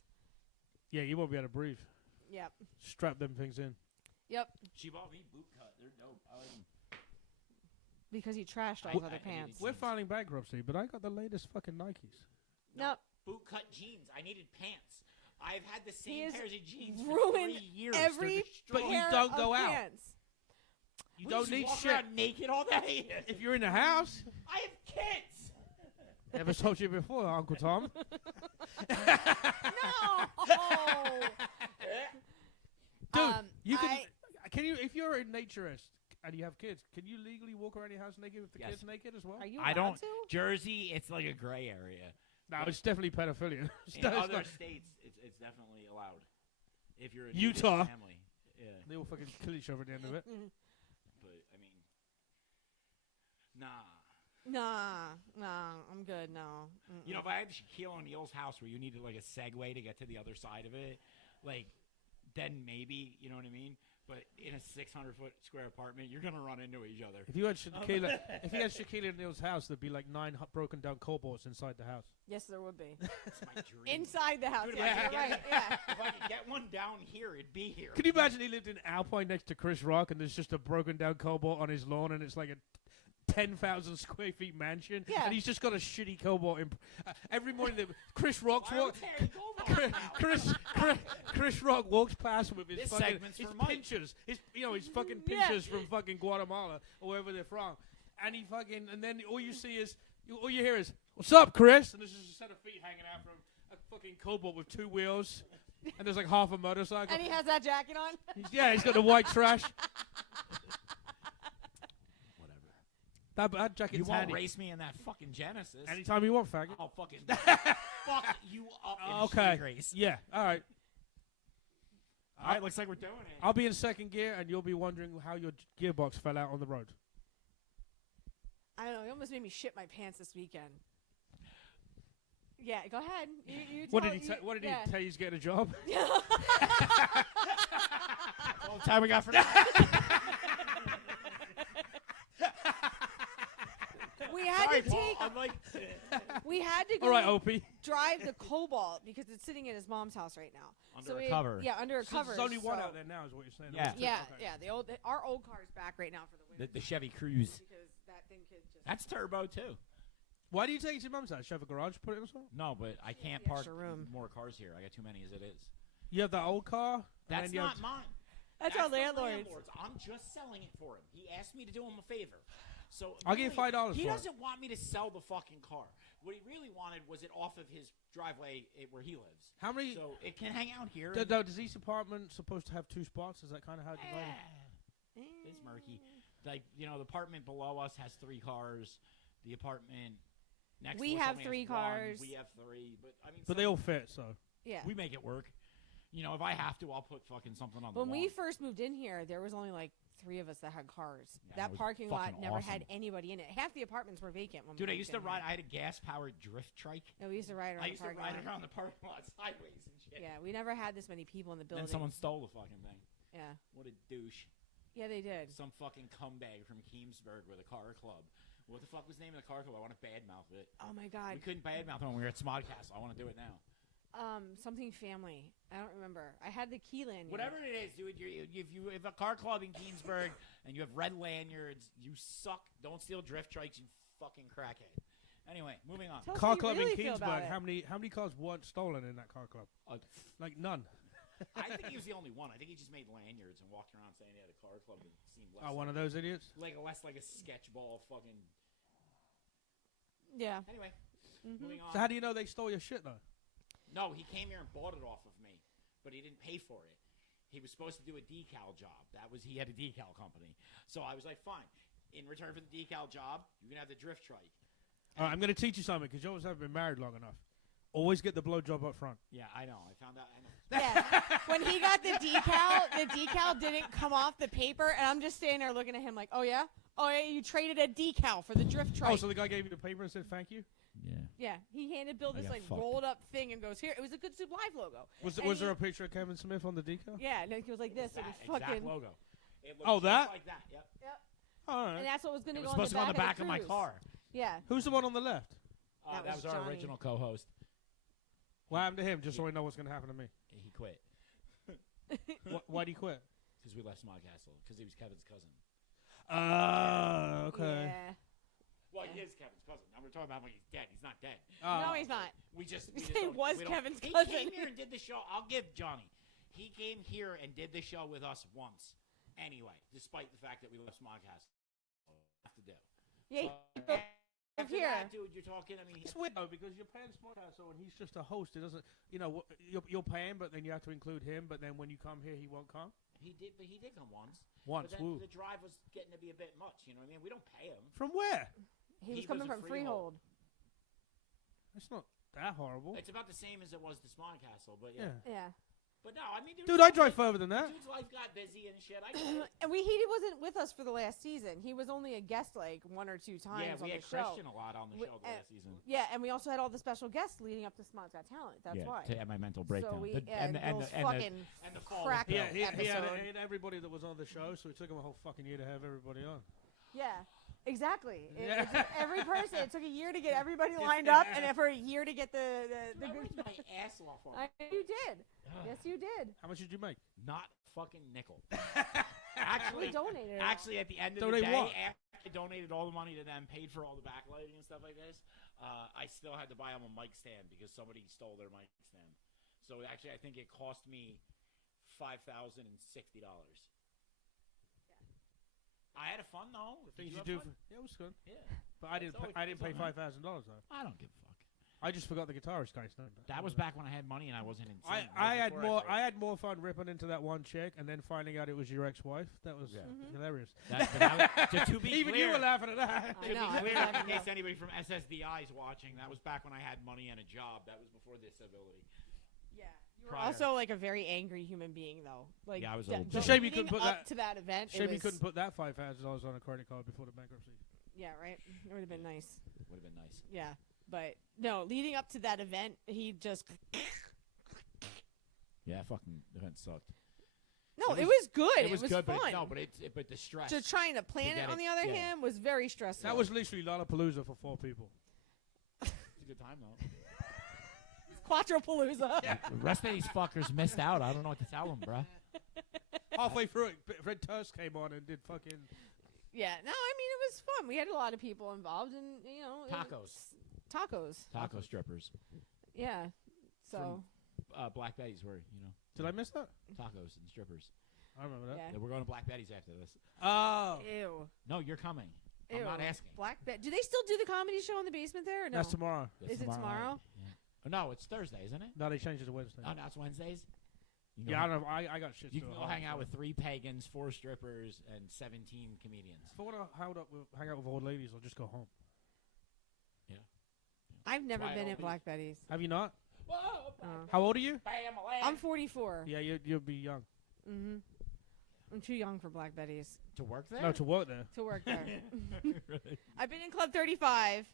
Yeah, you won't be able to breathe. Yep. Strap them things in. Yep. She bought me boot cut. They're dope. I like them. Because he trashed all I- his other I pants. needed We're filing bankruptcy, but I got the latest fucking Nikes. Nope. Boot cut jeans. I needed pants. I've had the He same has pairs of jeans for ruined 3 years. every They're But you pair don't of go out. pants. You We don't just need walk shit. around naked all day. If you're in the house. I have kids. Never told you before, Uncle Tom. No. Dude, you can. I- Can you, if you're a naturist and you have kids, can you legally walk around your house naked with the Yes. kids naked as well? Are you I allowed don't. to? Jersey, it's like a gray area. No, it's definitely pedophilia. In other states, it's definitely allowed. If you're a Utah. nudist family, yeah. They all fucking kill each other at the end of it. But I mean, nah. Nah, I'm good. No. You know, if I had Shaquille O'Neal's house where you needed like a Segway to get to the other side of it, like, then maybe, you know what I mean? But in a 600-foot square apartment, you're gonna run into each other. If you had Shaquille O'Neal's house, there'd be like 9 broken down cobalts inside the house. Yes, there would be. That's my dream. Inside the house. Dude, Yeah, if I you're could right. get- Yeah. If I could get one down here, it'd be here. Can you imagine he lived in Alpine next to Chris Rock and there's just a broken down cobalt on his lawn and it's like a 10,000 square feet mansion? Yeah. And he's just got a shitty cobalt. Every morning that Chris Rock's Why are we walk. tearing Cobalt now? Chris Rock walks past with his This fucking segment's his for Mike. pinchers, his fucking Yeah. pinchers from fucking Guatemala or wherever they're from, and and then all you see is all you hear is "What's up, Chris?" and there's just a set of feet hanging out from a fucking cobalt with 2 wheels, and there's like half a motorcycle. And he has that jacket on. He's got the white trash. Whatever. That jacket's You won't handy. race me in that fucking Genesis. Anytime you want, faggot. I'll fucking fuck you up in a Okay. street race. Yeah. All right. All right, looks like we're doing it. I'll be in second gear, and you'll be wondering how your gearbox fell out on the road. I don't know. He almost made me shit my pants this weekend. Yeah, go ahead. You What tell- did he? you- What did yeah. he tell you? He's getting a job. All the time we got for that. We had Sorry, to Paul. take. I'm like, We had to go All right, Opie. drive the Cobalt because it's sitting at his mom's house right now. Under so a we, cover. Yeah, under a cover. There's only one so- out there now, is what you're saying. Yeah. Yeah, Okay. yeah. Our old car's back right now for the winter. the Chevy Cruise. Because that thing could just. That's turbo too. Why do you take it to your mum's house? You have a garage, put it in or something? No, but I can't the park extra room. more cars here. I got too many as it is. You have that old car. and That's then you not have mine. That's our the landlord's. I'm just selling it for him. He asked me to do him a favor. So I'll give you really, $5 He for it. doesn't want me to sell the fucking car. What he really wanted was it off of his driveway where he lives. How many? So it can hang out here. Does each apartment supposed to have 2 spots? Is that kind of how it's divided? It's murky. Like, you know, the apartment below us has 3 cars. The apartment next We to us have only 3 has 1. cars. We have 3. But I mean, But they all fit, so. Yeah. we make it work. You know, if I have to, I'll put fucking something on the When lawn. we first moved in here, there was only like 3 of us that had cars. Yeah, it that was parking lot fucking never had awesome. anybody in it. Half the apartments were vacant when Dude, we I moved used to in ride. here. I had a gas-powered drift trike. No, we used to ride around I the used to parking ride lot. around the parking lot sideways and shit. Yeah, we never had this many people in the building. Then someone stole the fucking thing. Yeah. What a douche. Yeah, they did. Some fucking cumbag from Keamsburg with a car club. What the fuck was the name of the car club? I want to badmouth it. Oh my god. We couldn't badmouth when we were at Smodcastle. I want to do it now. Something family. I don't remember. I had the key lanyard. Whatever it is, dude. If a car club in Keamsburg and you have red lanyards, you suck. Don't steal drift trikes, you fucking crackhead. Anyway, moving on. Tell us Car how you club really in feel about Keamsburg. it. How many cars weren't stolen in that car club? Like none. I think he was the only one. I think he just made lanyards and walked around saying he had a car club that seemed less. Oh, one of those idiots. Like a sketchball fucking. Yeah. Anyway, moving on. So how do you know they stole your shit though? No, he came here and bought it off of me, but he didn't pay for it. He was supposed to do a decal job. He had a decal company. So I was like, fine. In return for the decal job, you can have the drift trike. All right, I'm going to teach you something because you always haven't been married long enough. Always get the blowjob up front. Yeah, I know. I found out. Yeah. When he got the decal didn't come off the paper, and I'm just standing there looking at him like, oh yeah, you traded a decal for the drift trike. Oh, so the guy gave you the paper and said thank you? Yeah. Yeah, he handed Bill this got like fucked. rolled up thing and goes, here. It was a Good Soup Live logo. Was there a picture of Kevin Smith on the decal? Yeah, and he was like this. It was Exact fucking. logo. It looked Oh, just that? like that. Yep. Yep. All And right. that's what was going It to was go supposed to go on the back of my cruise. car. Yeah. Who's the one on the left? That That was was our Johnny. original co-host. What happened to him? Just so I know what's going to happen to me. He quit Why'd he quit? because we left Smodcastle because he was Kevin's cousin. Okay. Yeah. Well, he is Kevin's cousin. Now we're talking about when he's dead. He's not dead. No, he's not. We just He don't- was we don't- Kevin's he cousin. came here and did the show. I'll give Johnny. He came here and did the show with us once. Anyway, despite the fact that we left Smodcastle. Have to do. Yeah. After here. that, dude, you're talking. I mean, It's weird though because you're paying Smodcastle and he's just a host. It doesn't, you'll pay him, but then you have to include him. But then when you come here, he won't come. he did come once. Once, But then woo. the drive was getting to be a bit much. You know what I mean? We don't pay him. From where? He was He coming was a from freehold. Freehold. It's not that horrible. It's about the same as it was to Smodcastle, but yeah. Yeah. Yeah. But no, I mean, Dude, I drive further than that. Dude's life got busy and shit. I get it. And he wasn't with us for the last season. He was only a guest like one or two times Yeah, on we the had show. Christian a lot on the show the last season. Yeah, and we also had all the special guests leading up to Smots Got Talent. That's why. To have my mental breakdown. So we The- and Bill's fucking and the fall crack with Yeah, he had episode. everybody that was on the show, so it took him a whole fucking year to have everybody on. Yeah, exactly. Yeah. It took every person. It took a year to get everybody lined up, and for a year to get the I good. worked my ass off on I, you did. Yes, you did. How much did you make? not fucking nickel. We actually, donated. it all. actually, at the end of Donate the day, what? after I donated all the money to them, paid for all the backlighting and stuff like this, I still had to buy them a mic stand because somebody stole their mic stand. So actually, I think it cost me $5,060. I had a fun though. Things Did you you do. have fun? Yeah, it was good. Yeah. But I didn't. always- I didn't pay it's alright. $5,000 though. I don't give a fuck. I just forgot the guitarist guy's name. That was back when I had money and I wasn't insane. I had Before more. quit. I had more fun ripping into that one chick and then finding out it was your ex-wife. That was Yeah. hilarious. To be Even clear, you were laughing at that. I To know. be I clear, was laughing in case at- anybody from SSDI is watching, that was back when I had money and a job. That was before disability. Yeah. You were Prior. also like a very angry human being, though. Like, Yeah, I was a the- little the bit. It's a shame you leading couldn't put up that- to that event. Shame it you was, couldn't put that $5,000 on a credit card before the bankruptcy. Yeah, right. It would have been nice. Would have been nice. Yeah, but no. Leading up to that event, he just Yeah, fucking event sucked. no. It It was- was good. It was good, fun. but the stress. Just trying to plan get it, on it, the other yeah. hand, was very stressful. That was literally Lollapalooza for 4 people. It's a good time though. Quadropalooza. The rest of these fuckers missed out. I don't know what to tell them, bro. Halfway through it, Red Tusk came on and did fucking. Yeah, no, I mean it was fun. We had a lot of people involved, and tacos. Taco strippers. Yeah. So Black Betty's were, Did I miss that? tacos and strippers. I remember that. yeah. Yeah, we're going to Black Betty's after this. Oh, Ew. No, you're coming. Ew. I'm not asking. Black Bet. Do they still do the comedy show in the basement there? Or no. that's tomorrow. It's Is it tomorrow? night. Yeah. Oh, no, it's Thursday, isn't it? No, they changed it to Wednesday. Oh, now it's Wednesdays. You can Yeah, I go- don't know. I got shit. You to can do go at hang home, out so. with 3 pagans, 4 strippers, and 17 comedians. If I want to hang out with old ladies, I'll just go home. I've never why I been don't at leave. Black Betty's. Have you not? Whoa! How old are you? I'm 44. Yeah, you'll be young. Mm-hmm. I'm too young for Black Betty's To work there? No, to work there. to work there. Really? I've been in Club 35.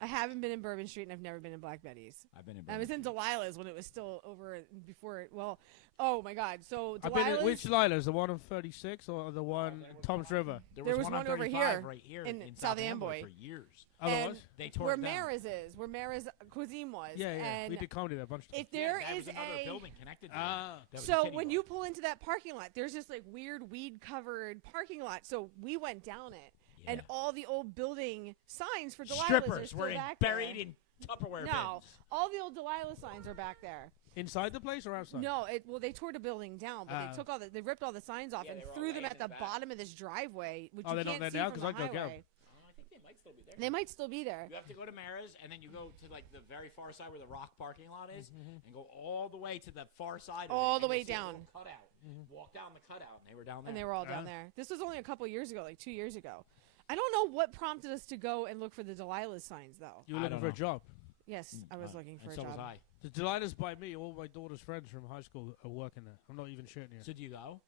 I haven't been in Bourbon Street, and I've never been in Black Betty's. I've been in. I was in Delilah's when it was still over before it. Well, oh my God! So I've been in, Delilah's. which Delilah's? The one on 36 or the one Tom's River? There was one on over 35 here right here in South South Amboy for years. Oh, there And was? They tore where it down. Mara's is, where Mara's cuisine was. Yeah, yeah. And We did comedy there a bunch of if times. there that is was another a building connected to Ah. it. That was a so kiddie when bar. you pull into that parking lot, there's this like weird weed covered parking lot. So we went down it, and all the old building signs for Delilah's are strippers still were back buried there. in Tupperware No, bins. all the old Delilah signs are back there. Inside the place or outside? No, well they tore the building down, but they ripped all the signs off Yeah, and they were all threw them laying at in the the back. bottom of this driveway, which Oh, you they're not can't there see now? from 'Cause the I'd go get 'em. highway. I think they might still be there. They might still be there. You have to go to Mara's, and then you go to like the very far side where the rock parking lot is, and go all the way to the far side. All of it, the and way you'll see a down. little Cutout. Walk down the cutout, and they were down there. And they were all down there. This was only a couple years ago, like 2 years ago. I don't know what prompted us to go and look for the Delilah's signs, though. You were I looking don't for a know. job. Yes, I was looking for and a so job. was I. The Delilah's by me. All my daughter's friends from high school are working there. I'm not even shitting you. So do you go?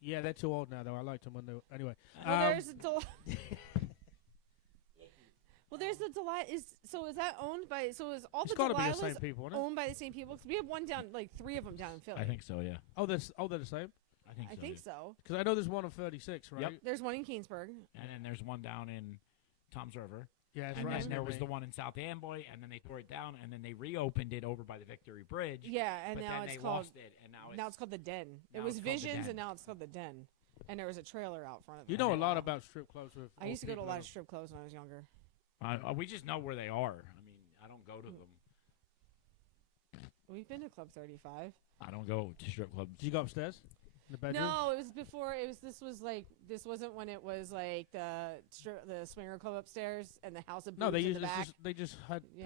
Yeah, they're too old now, though. I liked them when they were... Anyway. Well, there's a Well, there's the Delilah. Is that owned by? So is all It's the got to be the Delilahs same people, isn't it? owned by the same people? 'Cause we have one down, like 3 of them down in Philly. I think so. Yeah. Oh, they're the same? I think so. Because I know there's one on 36, right? Yep. There's one in Keensburg. And then there's one down in Tom's River. Yeah, it's And right. then there was the one in South Amboy, and then they tore it down, and then they reopened it over by the Victory Bridge. Yeah, and but now then it's they called. lost it, and Now it's called the Den. It now was it's called the Visions, Den. and now it's called the Den. And there was a trailer out front of it. You know a lot about strip clubs with... I used to go to a lot of strip clubs when I was younger. we just know where they are. I mean, I don't go to them. We've been to Club 35. I don't go to strip clubs. Did you go upstairs? In the bedroom? No, it was before. This wasn't when it was like the swinger club upstairs and the house of No, booze they in the back. they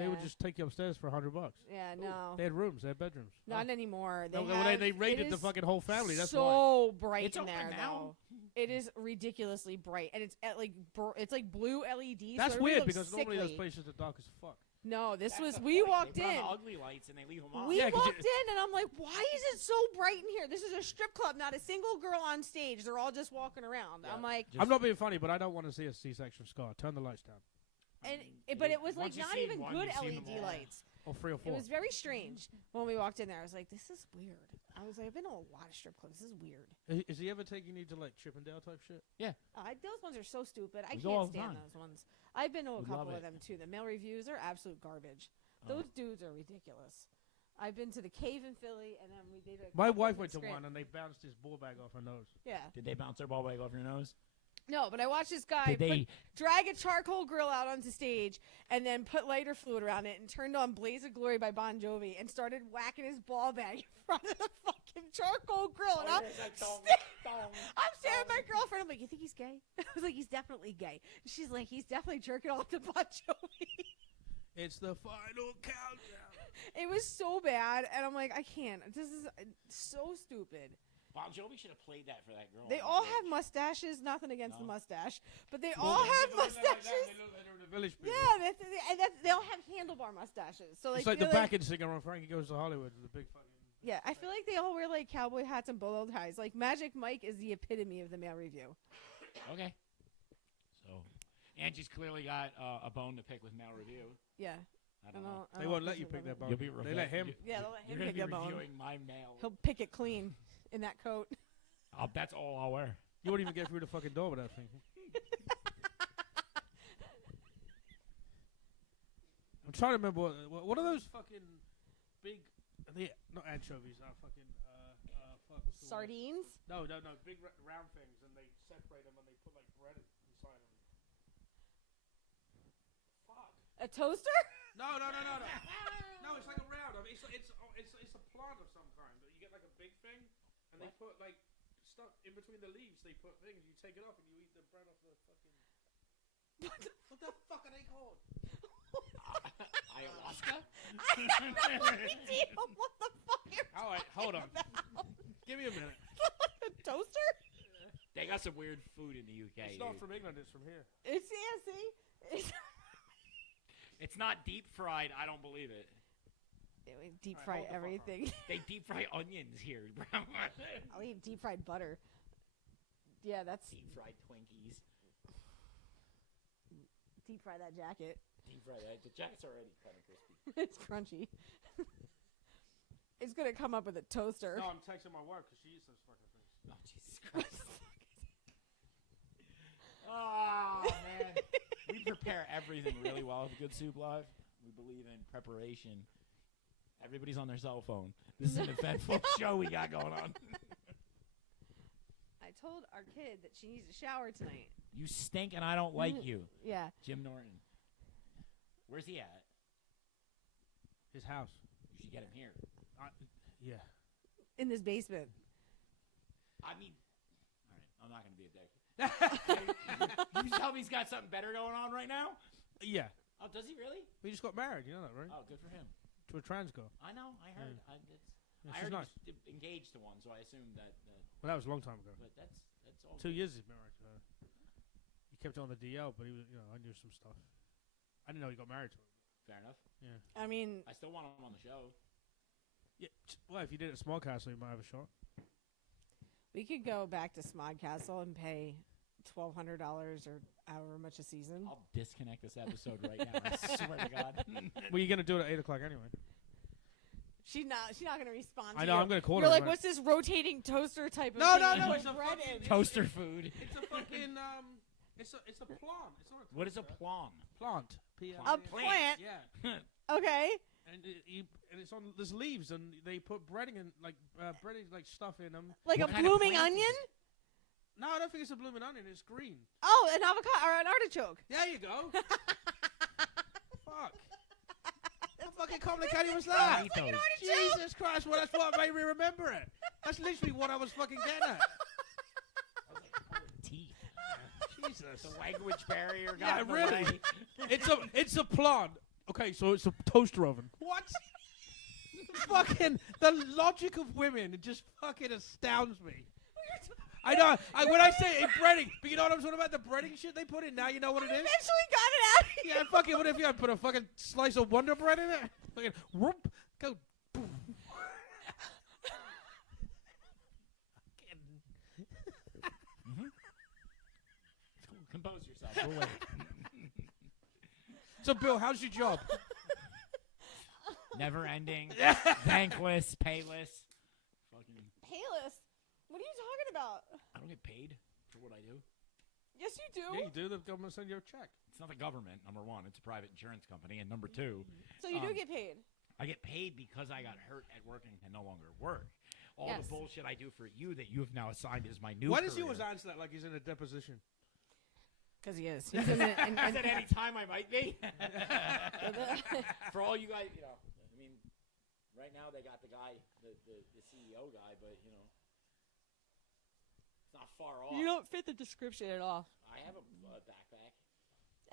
would Yeah. just take you upstairs for $100. Yeah, no, They had rooms, they had bedrooms. not anymore. No, they raided the fucking whole family. That's why. so bright It's in open there now. though. It is ridiculously bright, and it's at it's like blue LEDs. That's so it weird looks because normally those sickly. places are dark as fuck. No, this That's was the we point. walked they put in. on the ugly lights and they leave them on. We Yeah, 'cause walked in, and I'm like, why is it so bright in here? This is a strip club, not a single girl on stage. They're all just walking around. Yeah. I'm like, I'm not being funny, but I don't want to see a C-section scar. Turn the lights down. but it was like Once you not see even one, good you've seen them LED all. lights. Or 3 or 4. It was very strange when we walked in there. I was like, this is weird. I was like, I've been to a lot of strip clubs. This is weird. Is he ever taking you to like Chippendale type shit? Those ones are so stupid. I We go all can't the stand time. those ones. I've been to a We couple love of it. them too. The male reviews are absolute garbage. Oh. Those dudes are ridiculous. I've been to the Cave in Philly, and then we did a My couple wife in went to Scranton. one and they bounced his ball bag off her nose. Yeah. Did they bounce their ball bag off your nose? No, but I watched this guy Did they? drag a charcoal grill out onto stage and then put lighter fluid around it and turned on Blaze of Glory by Bon Jovi and started whacking his ball bag in front of the fucking charcoal grill. And I'm staring at my girlfriend. I'm like, you think he's gay? I was like, he's definitely gay. And she's like, he's definitely jerking off to Bon Jovi. It's the final countdown. It was so bad. And I'm like, I can't. This is so stupid. Bon Jovi should have played that for that girl. They on all stage. have mustaches. Nothing against the No. mustache. But they all have mustaches. The village people. Yeah, they all have handlebar mustaches. So It's like like the they're back end singer on Frankie Goes to Hollywood with the big fucking... yeah, I feel like they all wear like cowboy hats and bolo ties. Like Magic Mike is the epitome of the male review. Okay. So, Angie's clearly got a bone to pick with Male Review. Yeah. I don't know. They won't let you pick that bone. You'll be They let him. Yeah, they'll let You're him going to pick be the bone. reviewing my mail. He'll pick it clean in that coat. That's all I'll wear. You won't even get through the fucking door with that thing. I'm trying to remember what are those fucking big? Not anchovies. Fucking fuck. What's the word? Sardines? No, big round things, and they separate them and they put like bread inside them. Fuck. A toaster? No. No, it's like a round. I mean, it's a plant of some kind. But you get like a big thing, and they put like stuff in between the leaves. They put things. You take it off and you eat the bread off the fucking. What the fuck are they called? Ayahuasca? I have no idea what the fuck you're All right, hold on. about. Give me a minute. A toaster? They got some weird food in the UK. It's not dude. from England. It's from here. It's see? It's not deep fried. I don't believe it. We deep All fry right, hold the fuck everything. They deep fry onions here, bro. I'll eat deep fried butter. Yeah, that's Deep fried Twinkies. deep fry that jacket. Deep fry. The jacket's already kind of crispy. It's crunchy. It's gonna come up with a toaster. No, I'm texting my wife because she eats those fucking things. Oh, Jesus Christ. Oh, man. We prepare everything really well at the Good Soup Live. We believe in preparation. Everybody's on their cell phone. This is an eventful show we got going on. I told our kid that she needs to shower tonight. You stink and I don't like you. Yeah. Jim Norton. Where's he at? His house. You should get him here. Yeah. In this basement. I mean, all right, I'm not going to be a dick. You tell me he's got something better going on right now? Yeah. Oh, does he really? We just got married. You know that, right? Oh, good for him. To a trans girl. I know. I heard. Yeah. I she's heard nice. he was engaged to one, so I assumed that. Well, that was a long time ago. But that's all. 2 years he's been married to her. He kept on the DL, but he was, I knew some stuff. I didn't know he got married to her. Fair enough. Yeah. I mean, I still want him on the show. Yeah. Well, if you did it at Small Castle, you might have a shot. we could go back to Smodcastle and pay $1,200 or however much a season. I'll disconnect this episode right now. I swear to God. Well, you're gonna do it at 8 o'clock anyway. She's not gonna respond. I to know. you. I'm gonna call her. You're like, in a what's this rotating toaster type of No, thing? no, you no, put it's a bread fucking- in? Toaster food. It's a fucking It's a plant. It's not a What is a toaster. plon? Plant? A plant. Yeah. Okay. And it's on. There's leaves, and they put breading and breading like stuff in them. Like What a kind of blooming plant is onion? No, I don't think it's a blooming onion. It's green. Oh, an avocado or an artichoke. There you go. Fuck. How fucking complicated was that? Tomatoes. Jesus Christ! Well, that's what made me remember it. That's literally what I was fucking getting at. Teeth. Jesus. The language barrier got Yeah, in the really. way. It's a plant. Okay, so it's a toaster oven. What? Fucking the logic of women, it just fucking astounds me. I know. When I say it, breading, but you know what I'm talking about? The breading shit they put in. Now you know what it is. Eventually got it out of here. Yeah, fucking. What if you put a fucking slice of Wonder Bread in it? Fucking whoop, go. Boom. Compose yourself. We'll wait. So, Bill, how's your job? Never ending. Thankless. Payless. Fucking. Payless. What are you talking about? I don't get paid for what I do. Yes, you do. Yeah, you do. The government send you a check. It's not the government, number one. It's a private insurance company. And number two, So you do get paid. I get paid because I got hurt at working and no longer work. All Yes. the bullshit I do for you that you have now assigned as my new Why does he career. always answer that like he's in a deposition? Because he is. He's in the, and, Is at any time I might be. For all you guys, I mean, right now they got the guy, the CEO guy, but, it's not far off. you don't fit the description at all. I have a backpack.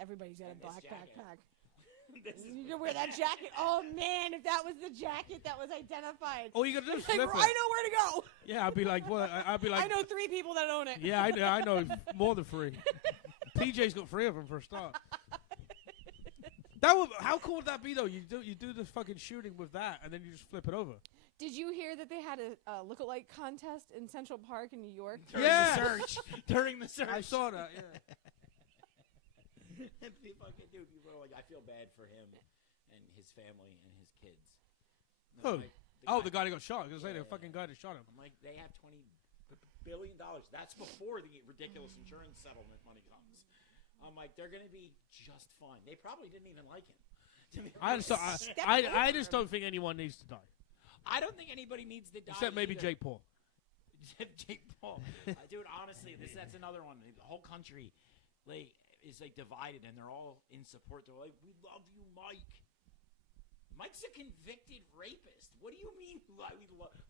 Everybody's got a And this black jacket. backpack. This is You wear that jacket. Oh, man, if that was the jacket that was identified. All you gotta do is Like, flip I it. know where to go. Yeah, I'd be like, what? I'd be like, I know 3 people that own it. yeah, I know more than 3. PJ's got 3 of them for a start. How cool would that be though? You do the fucking shooting with that, and then you just flip it over. Did you hear that they had a look-alike contest in Central Park in New York? During the search. I saw that. Yeah. People are like, I feel bad for him and his family and his kids. Who? I'm like, The guy that got shot. I was gonna say Yeah, the fucking guy that shot him. I'm like, they have $20 billion. That's before the ridiculous insurance settlement money comes. I'm like, they're gonna be just fine. They probably didn't even like him. To be honest. I just don't think anyone needs to die, I don't think anybody needs to die. except maybe either. Jake Paul. Jake Paul. Dude, honestly, that's another one. The whole country is divided, and they're all in support. They're like, we love you, Mike. Mike's a convicted rapist. What do you mean we love?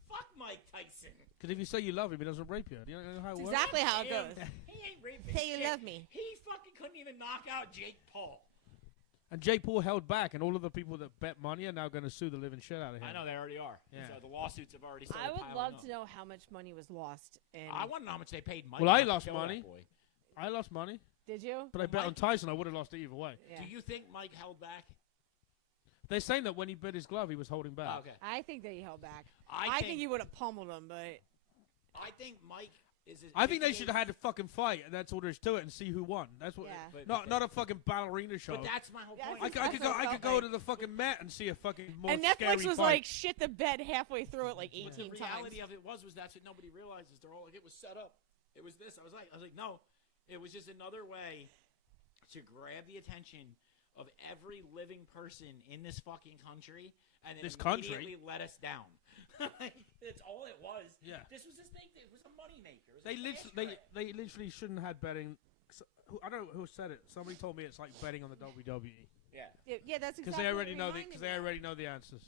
Fuck Mike Tyson. Because if you say you love him, he doesn't rape you. Do you know how it works? Exactly how it goes. He ain't raping Say you shit. love me. He fucking couldn't even knock out Jake Paul. And Jake Paul held back, and all of the people that bet money are now going to sue the living shit out of him. I know they already are. Yeah. So the lawsuits have already started I would piling love up. to know how much money was lost. I want to know how much they paid Mike. Well, I not to lost kill that money. boy. I lost money, Did you? but I bet on Mike- Tyson I would have lost it either way. Yeah. Do you think Mike held back? They're saying that when he bit his glove, he was holding back. Okay. I think that he held back. I think he would have pummeled him, but I think Mike I think they should have had a fucking fight, and that's all there is to it, and see who won. That's what. Yeah. Not a fucking ballerina show. But that's my whole point. I could go to the fucking Met and see a fucking more And scary Netflix was fight. like shit the bed halfway through it like 18 But the times. reality of it was that's what nobody realizes. They're all like, it was set up. It was this. I was like, no, it was just another way to grab the attention of every living person in this fucking country, and then immediately let us down. That's all it was. Yeah. This was this thing. It was a moneymaker. They literally shouldn't have had betting. I don't know who said it. Somebody told me it's like betting on the WWE. Yeah. Yeah, that's exactly Because they already what know reminded because me they of. already know the answers.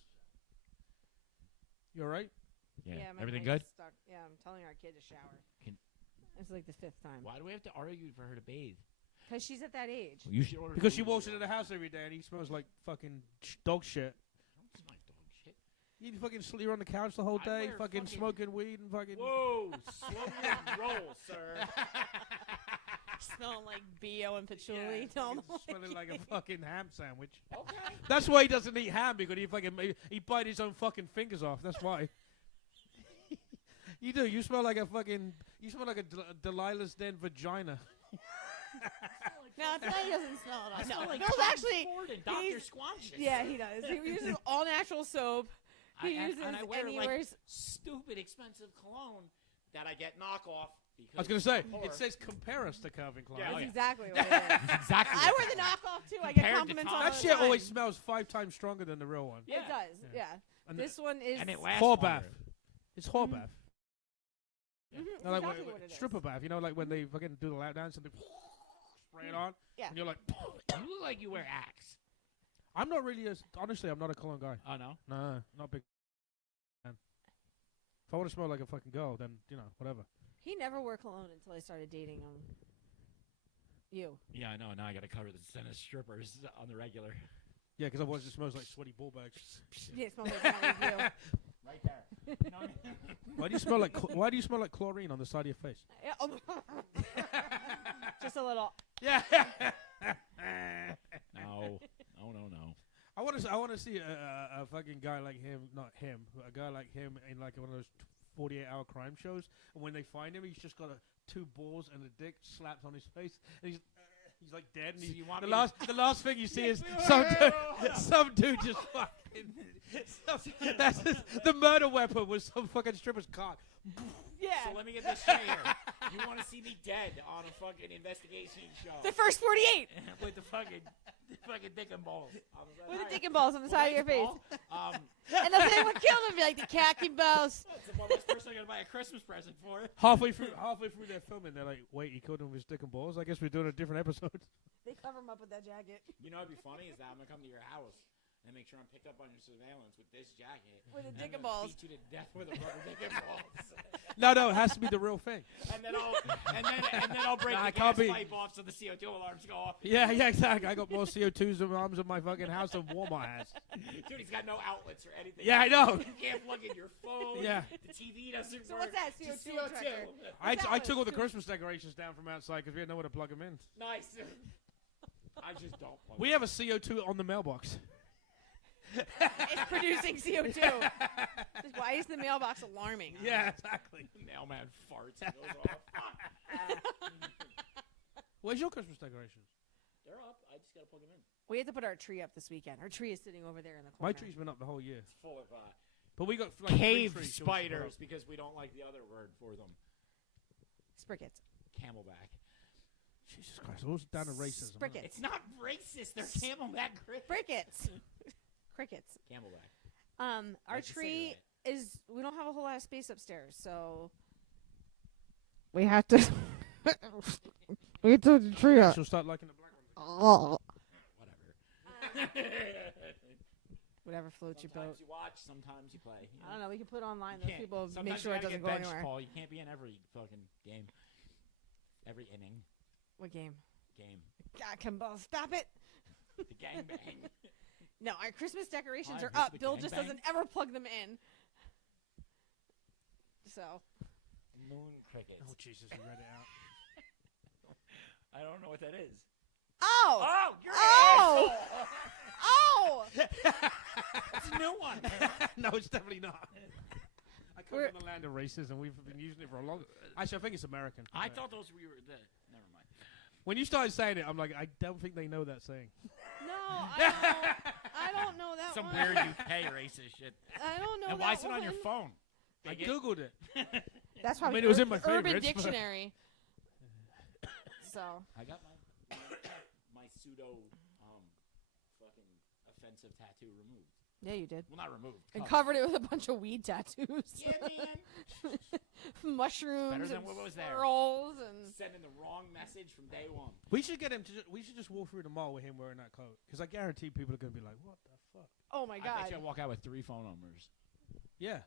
You all right? Yeah, my Everything mic's good? Stuck. Yeah, I'm telling our kid to shower. Can- It's like the 5th time. Why do we have to argue for her to bathe? Because she's at that age. You should order. Because she walks into the house every day and he smells like fucking dog shit. Don't smell like dog shit. You fucking sleep on the couch the whole I day, wear fucking fucking- smoking weed and fucking. Whoa! Slowly roll, sir. Smelling like BO and patchouli. fucking smelling like a fucking ham sandwich. Okay. That's why he doesn't eat ham, because he bite his own fucking fingers off. That's why. You do. You smell like a fucking. You smell like a Delilah's Den vagina. No, today he doesn't smell it. I smell like Bill's Tom actually. Ford and Dr. he's- Squanches. Yeah, he does. He uses all natural soap. He uses and I wear he like wears. stupid expensive cologne that I get knockoff. Because I was gonna say or- it says compare us to Calvin Klein. Yeah, That's oh, yeah. exactly what it is. exactly. I wear the knockoff too. I get Compared to compliments Tom. all That the shit time. always smells 5 times stronger than the real one. Yeah. It does. Yeah. And This one is. and it lasts Whore longer. bath. It's whore bath. Mhm, it's No, like exactly when- what it is. stripper bath. You know, like when they fucking do the lap dance and they spray it on. Yeah. And you're like, You look like you wear Axe. I'm not really honestly, I'm not a cologne guy. Oh no. Nah, not big. Man. If I want to smell like a fucking girl, then whatever. He never wore cologne until I started dating you. Yeah, I know. Now I got to cover the scent of strippers on the regular. Yeah, because otherwise it smells like sweaty ball bags. Yeah, it smells like you. Right there. Why do you smell like chlorine on the side of your face? Yeah, oh. Just a little. Yeah. No. I want to see a fucking guy like him, not him, but a guy like him in like one of those 48-hour crime shows. And when they find him, he's just got 2 balls and a dick slapped on his face, and he's like dead. And So he's, you want the me to- last thing you see is some dude just fucking. The murder weapon was some fucking stripper's cock. Yeah. So let me get this straight here. You want to see me dead on a fucking investigation show The first 48 with the fucking dick and balls. with the dick and balls on the side of your face. Um, And the thing would kill them, be like the khaki balls. it's the last person I'm gonna buy a Christmas present for. Halfway through their filming, they're like, "Wait, he killed him with his dick and balls." I guess we're doing a different episode. They cover him up with that jacket. You know what'd be funny is that I'm gonna come to your house and make sure I'm picked up on your surveillance with this jacket. With the and dick I'm and gonna balls. Beat you to death with a rubber dick and balls. No, it has to be the real thing. And then I'll break Nah, the it can't gas be. pipe off so the CO2 alarms go off. Yeah, exactly. I got more CO2s alarms in my fucking house than Walmart has. Dude, he's got no outlets or anything. Yeah, I know. You can't plug in your phone. Yeah. The TV doesn't So work. what's that, Just CO2 tracker? I took all the Christmas decorations down from outside because we had nowhere to plug them in. Nice. I just don't plug We have a CO2 on the mailbox. It's producing CO2. Why is the mailbox alarming? Yeah, exactly. Mailman farts and goes off. Where's your Christmas decorations? They're up. I just gotta plug them in. We have to put our tree up this weekend. Our tree is sitting over there in the corner. My tree's been up the whole year. It's full of But we got like cave 3 trees. spiders because we don't like the other word for them. Sprickets. Camelback. Jesus Christ, what's down to racism? Sprickets. It's not racist. They're camelback crickets. Crickets. Crickets. Camelback. Our Like the tree cigarette. is. We don't have a whole lot of space upstairs, so we have to. We have to put the tree up. She'll start liking the black ones. Oh. Whatever. Whatever floats your boat. Sometimes you watch, sometimes you play. You I don't know. We can put online You those can't- people make sometimes sure you it gotta doesn't get go benched, anywhere. Paul. You can't be in every fucking game. Every inning. What game? Game. God, Kimball, stop it! The gangbang. No, our Christmas decorations Hi, are here's up. the Bill just gangbang. doesn't ever plug them in. So. Moon crickets. Oh, Jesus, you read it out. I don't know what that is. Oh! Oh, you're Oh! an asshole. Oh! It's a new one. No, it's definitely not. I come from the land of racism. We've been using it for a long. Actually, I think it's American. I thought those were the. Never mind. When you started saying it, I'm like, I don't think they know that saying. No, I don't know that Some one. weird UK racist shit. I don't know And that why is it one. on your phone? I googled it. That's probably it was in my Urban favorites. Dictionary. So. I got my pseudo fucking offensive tattoo removed. Yeah, you did. Well, not removed. And covered it with a bunch of weed tattoos. Yeah, man. Mushrooms Better than and what was there. squirrels and Sending the wrong message from day one. We should get him to. We should just walk through the mall with him wearing that coat, because I guarantee people are gonna be like, "What the fuck?" oh my I god. bet you I walk out with 3 phone numbers. Yeah,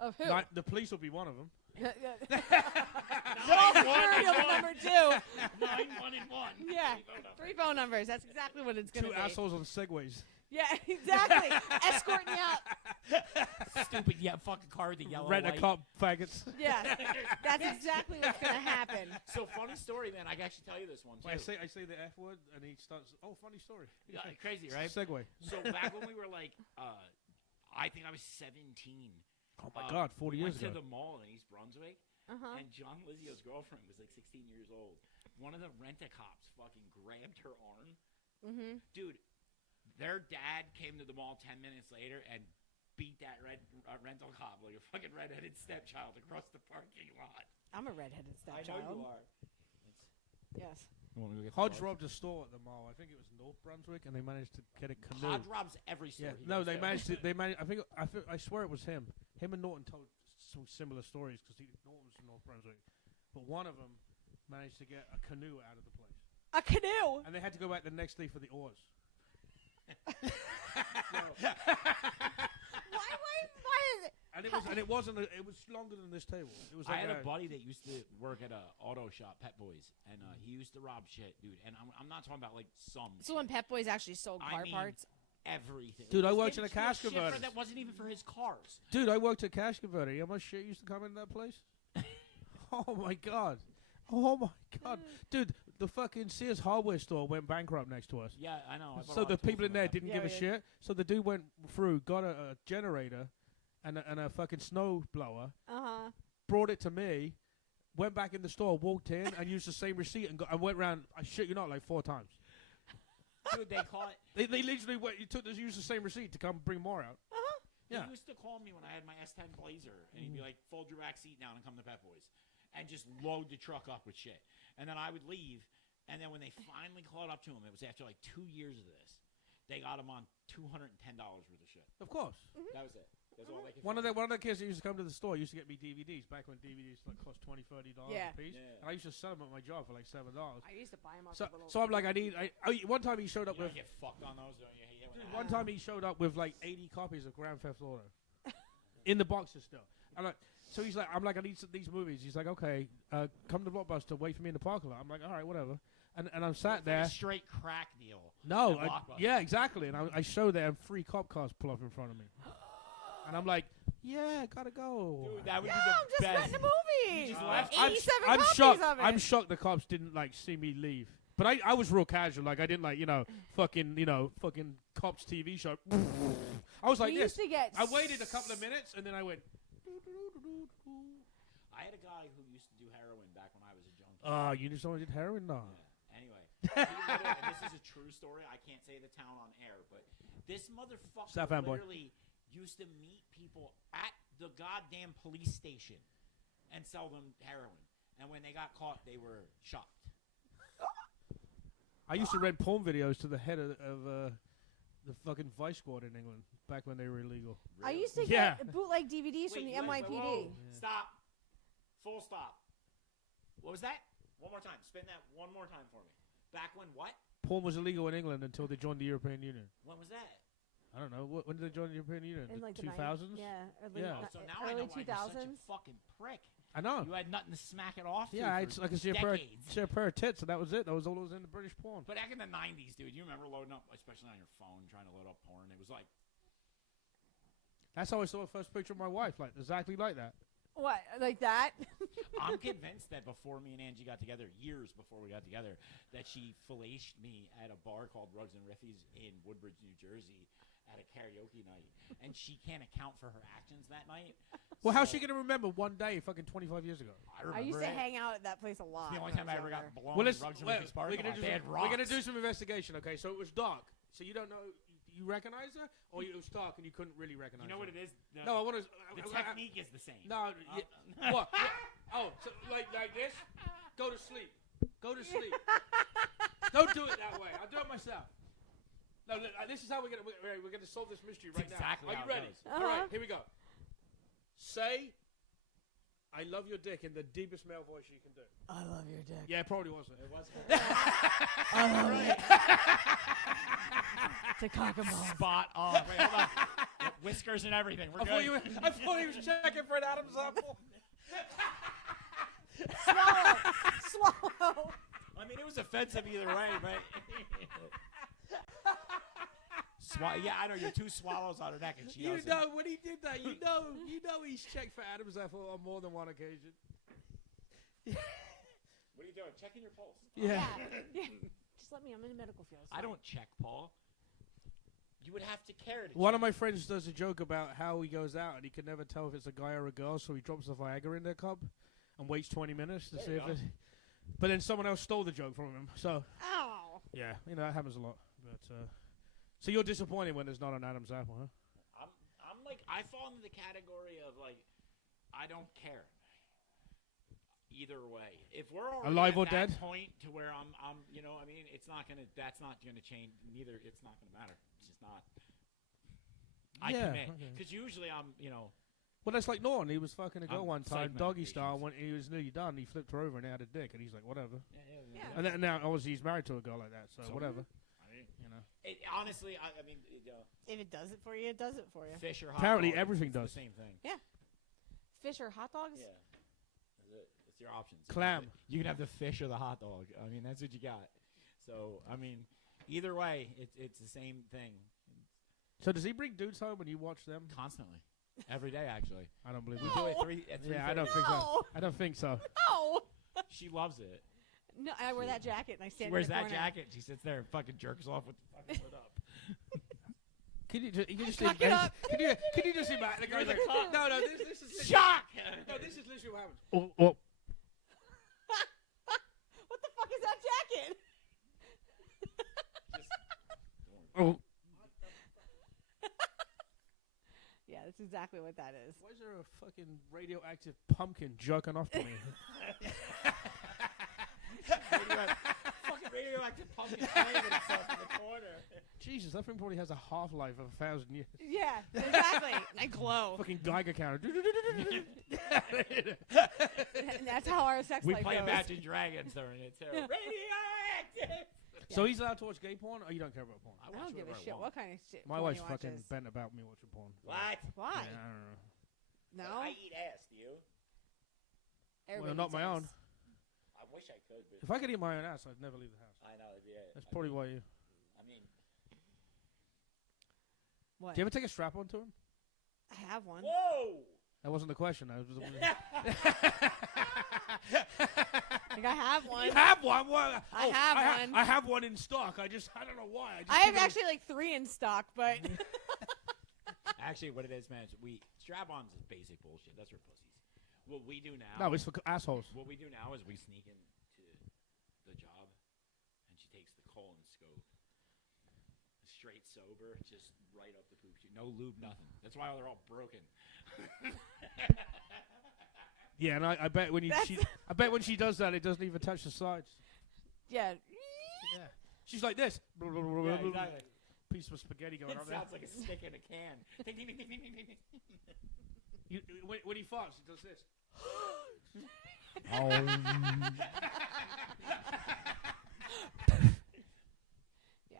Of who? the police will be one of them. All security will be number 2. 9, 1, and 1. Yeah, 3 phone numbers. That's exactly what it's gonna Two be. assholes on segways. Yeah, exactly. Escorting you out. Stupid, fucking car with the yellow Rent a light. cop faggots. Yeah, that's exactly what's gonna happen. So funny story, man. I can actually tell you this one too. I say the F word, and he starts. Oh, funny story. Yeah, crazy, right? Segway. So back when we were like, I think I was 17. Oh my God, 40 we years went ago. to the mall in East Brunswick, and John Lizzio's girlfriend was like 16 years old. One of the rent-a-cops fucking grabbed her arm. Mm-hmm. Dude, their dad came to the mall 10 minutes later and beat that rental cop like a fucking redheaded stepchild across the parking lot. I'm a redheaded I stepchild. know you are. Yes. Hodge robbed a store at the mall. I think it was North Brunswick, and they managed to get a canoe. Hodge robs every store. Yeah. he No, goes they to. managed to. They managed. I swear it was him. Him and Norton told some similar stories because Norton was from North Brunswick, but one of them managed to get a canoe out of the place, A canoe. and they had to go back the next day for the oars. Why is it? And it wasn't. It was longer than this table. It was. I Like had a buddy that used to work at a auto shop, Pet Boys, and he used to rob shit, dude. And I'm not talking about like some. So when Pep Boys actually sold car mean, parts. Everything. Dude, I They worked in a would steal cash shit converter. that wasn't even for his cars. Dude, I worked at cash converter. You know how much shit used to come into that place? Oh my God. Oh my God. Dude, the fucking Sears hardware store went bankrupt next to us. Yeah, I know. I bought a So lot the of tools people in from there that. didn't Yeah, give a we did. shit. So the dude went through, got a generator and a fucking snow blower, brought it to me, went back in the store, walked in, and used the same receipt and went around. I shit you not, like 4 times. Dude, they caught. They literally used the same receipt to come bring more out. Yeah. He used to call me when I had my S10 Blazer, and he'd be like, "Fold your back seat down and come to Pet Boys," and just load the truck up with shit. And then I would leave, and then when they finally caught up to him, it was after like 2 years of this. They got him on $210 worth of shit. Of course. That was it. That's all they could. One of the kids that used to come to the store used to get me DVDs back when DVDs like cost $20, $30 Yeah. a piece. Yeah. And I used to sell them at my job for like $7. I used to buy them off So, the little. so I'm like, one time he showed up You with. don't get fucked on those, don't you? Yeah, Dude, one time he showed up with like 80 copies of Grand Theft Auto in the boxes still. I'm like, so he's like, I need these movies. He's like, okay, come to Blockbuster, wait for me in the parking lot. I'm like, all right, whatever. And I'm sat there. Straight crack deal. No, at Blockbuster. yeah, exactly. And I show there, and 3 cop cars pull up in front of me. And I'm like, yeah, gotta go. Dude, that would Yeah, be I'm the just best. renting a movie. You just left? 87 I'm copies shocked. of it. I'm shocked the cops didn't like see me leave. But I was real casual. Like I didn't like fucking cops TV show. I was like We this. used to get I waited a couple of minutes and then I went. I had a guy who used to do heroin back when I was a junkie. You just only did heroin, no. Yeah. Anyway, and this is a true story. I can't say the town on air, but this motherfucker Southend boy. literally used to meet people at the goddamn police station and sell them heroin. And when they got caught, they were shocked. I used to rent porn videos to the head of the fucking Vice Squad in England back when they were illegal. I used to Yeah. get bootleg DVDs from the NYPD. Whoa. Stop. Full stop. What was that? One more time. Spin that one more time for me. Back when what? Porn was illegal in England until they joined the European Union. When was that? I don't know. When did they join the European Union? In like the the 2000s? Yeah, early, Yeah. Oh, so now I early know why you're such 2000s. a fucking prick. I know. You had nothing to smack it off to Yeah, for it's like I see a pair of decades. tits, and that was it. That was all that was in the British porn. But back in the 90s, dude, you remember loading up, especially on your phone, trying to load up porn. It was like, That's how I saw the first picture of my wife, like exactly like that. What, like that? I'm convinced that before me and Angie got together, years before we got together, that she filleted me at a bar called Rugs and Riffies in Woodbridge, New Jersey. at a karaoke night, and she can't account for her actions that night. Well, how's she gonna remember one day, fucking 25 years ago? I used to hang out at that place a lot. The only when time was I ever got younger. blown Well, in rugs from Rick's parking lot. They had we're gonna rocks. do some investigation. Okay, so it was dark. So you don't know. You recognize her, or it was dark and you couldn't really recognize her? You know what it is? No, I want to. The technique is the same. No. What? Oh, so like this? Go to sleep. Go to sleep. Don't do it that way. I'll do it myself. No, look, this is how we're gonna solve this mystery right exactly now. Are how you it ready? goes. All right, here we go. Say, "I love your dick" in the deepest male voice you can do. I love your dick. Yeah, it probably wasn't. It wasn't. I love it. To cock and balls. Spot on. Wait, hold on. Whiskers and everything. We're good. I thought he was checking for an Adam's apple. Swallow. I mean, it was offensive either way, but. Yeah, I know. You're two swallows on her neck, and she You doesn't. know when he did that. You know he's checked for Adam's apple on more than one occasion. What are you doing? Checking your pulse. Yeah. Yeah. Just let me. I'm in the medical field. I don't check, Paul. You would have to care to One check. of my friends does a joke about how he goes out and he can never tell if it's a guy or a girl, so he drops the Viagra in their cup and waits 20 minutes to see if it's. But then someone else stole the joke from him. So. Ow. Yeah, that happens a lot. But so you're disappointed when there's not an Adam's apple, huh? I'm like, I fall into the category of like, I don't care. Either way, if we're already Alive or at that dead? point to where I'm, I mean, it's not gonna. That's not gonna change. Neither. It's not gonna matter. It's just not. I commit because usually I'm, Well, that's like Norton. He was fucking a girl one time, psych doggy style. medications. When he was nearly done, he flipped her over and had a dick, and he's like, whatever. Yeah. And then, now, obviously, he's married to a girl like that, so whatever. Honestly, I mean, If it does it for you, it does it for you. fish or hot Apparently, dog, everything it's does. the same thing. Fish or hot dogs? Yeah, it's your options. Clam. You can have the fish or the hot dog. I mean, that's what you got. So, I mean, either way, it's the same thing. So does he bring dudes home and you watch them? Constantly. Every day, actually. I don't believe We it. do it at 3. Yeah, I don't think so. I don't think so. No. She loves it. No, I wear that jacket and I stand She wears in the that corner. jacket. She sits there and fucking jerks off with the fucking hood up. Can you just Cock it up. Can you just imagine the guy's like, no, this is Shock! No, this is literally what happens. What the fuck is that jacket? Oh. Yeah, that's exactly what that is. Why is there a fucking radioactive pumpkin jerking off to me? Fucking radioactive pumpkin flaming itself in the corner. Jesus, that thing probably has a half-life of 1,000 years. Yeah, exactly. And I glow. Fucking Geiger counter. And that's how our sex We life play goes. Imagine Dragons during it, too. Radioactive! So he's allowed to watch gay porn, or you don't care about porn? I don't give a shit what kind of shit My porn wife's he fucking watches. bent about me watching porn. What? Why? Yeah, I don't know. No? I eat ass, do you? Everybody not eats my ass. own. I wish I could, but If I could eat my own ass, I'd never leave the house. I know it'd be it. That's probably why you. I mean, What? Do you ever take a strap on to him? I have one. whoa! That wasn't the question. That was just Like I have one. You have one? What? I have one. I have one in stock. I don't know why. I have actually like 3 in stock, but Actually, what it is, man, is strap-ons is basic bullshit. That's for pussies. What we do now... No, it's for assholes. What we do now is we sneak into the job, and she takes the colon scope. Straight sober, just right up the poop chute. No lube, nothing. That's why they're all broken. Yeah, and I bet when when she does that, it doesn't even touch the sides. yeah. Yeah. She's like this. Yeah, exactly. Piece of spaghetti going It on there. sounds like a stick in a can. Ding, ding, ding, ding, ding, ding, ding. When he farts, he does this. Yeah.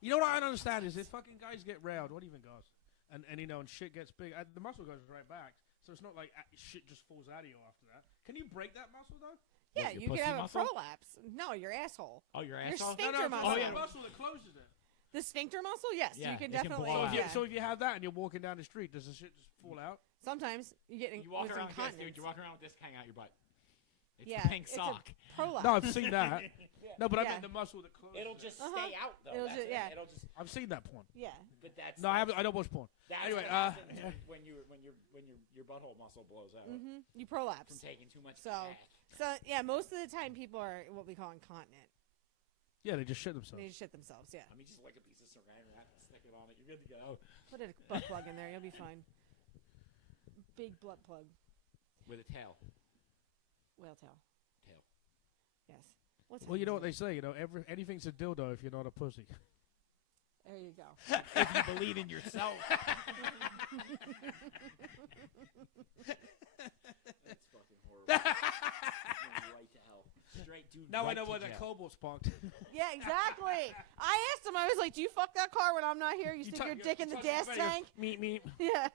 You know what I don't understand is if fucking guys get railed, what even goes? And shit gets big, the muscle goes right back. So it's not like shit just falls out of you after that. Can you break that muscle though? Yeah, your you can pussy have muscle? a prolapse. No, your asshole. Oh, your Your asshole? sphincter muscle. Oh, the yeah. muscle that closes it. The sphincter muscle, yes, Yeah, you can it can definitely. blow out. yeah. So if you have that and you're walking down the street, does the shit just fall out? Sometimes you get You walk with around with this, incontinence. dude. You walk around with this hanging out your butt. It's Yeah, the pink it's a sock. prolapse. No, I've seen that. Yeah. No, but I Yeah. meant the muscle that closes. It'll just Uh-huh. stay out though. It'll That's ju- it. yeah. It'll just. I've seen that porn. Yeah. But that's. No, I haven't. I don't watch porn. That's Anyway, what happens when your butthole muscle blows out You from prolapse. taking too much. So, crack. so yeah, most of the time people are what we call incontinent. Yeah, they just shit themselves. They just shit themselves. Yeah. I mean, just like a piece of saran wrap and stick it on it. You're good to go. Put a butt plug in there. You'll be fine. Big butt plug. With a tail. Whale tail. Tail. Yes. What's Well, you know what they say. You know, anything's a dildo if you're not a pussy. There you go. If you believe in yourself. That's fucking horrible. Right to hell. Straight dude. Now right I know to why that jail. cobalt's parked. Yeah, exactly. I asked him. I was like, "Do you fuck that car when I'm not here? You stick your dick in the gas tank?" Meep meep. Yeah.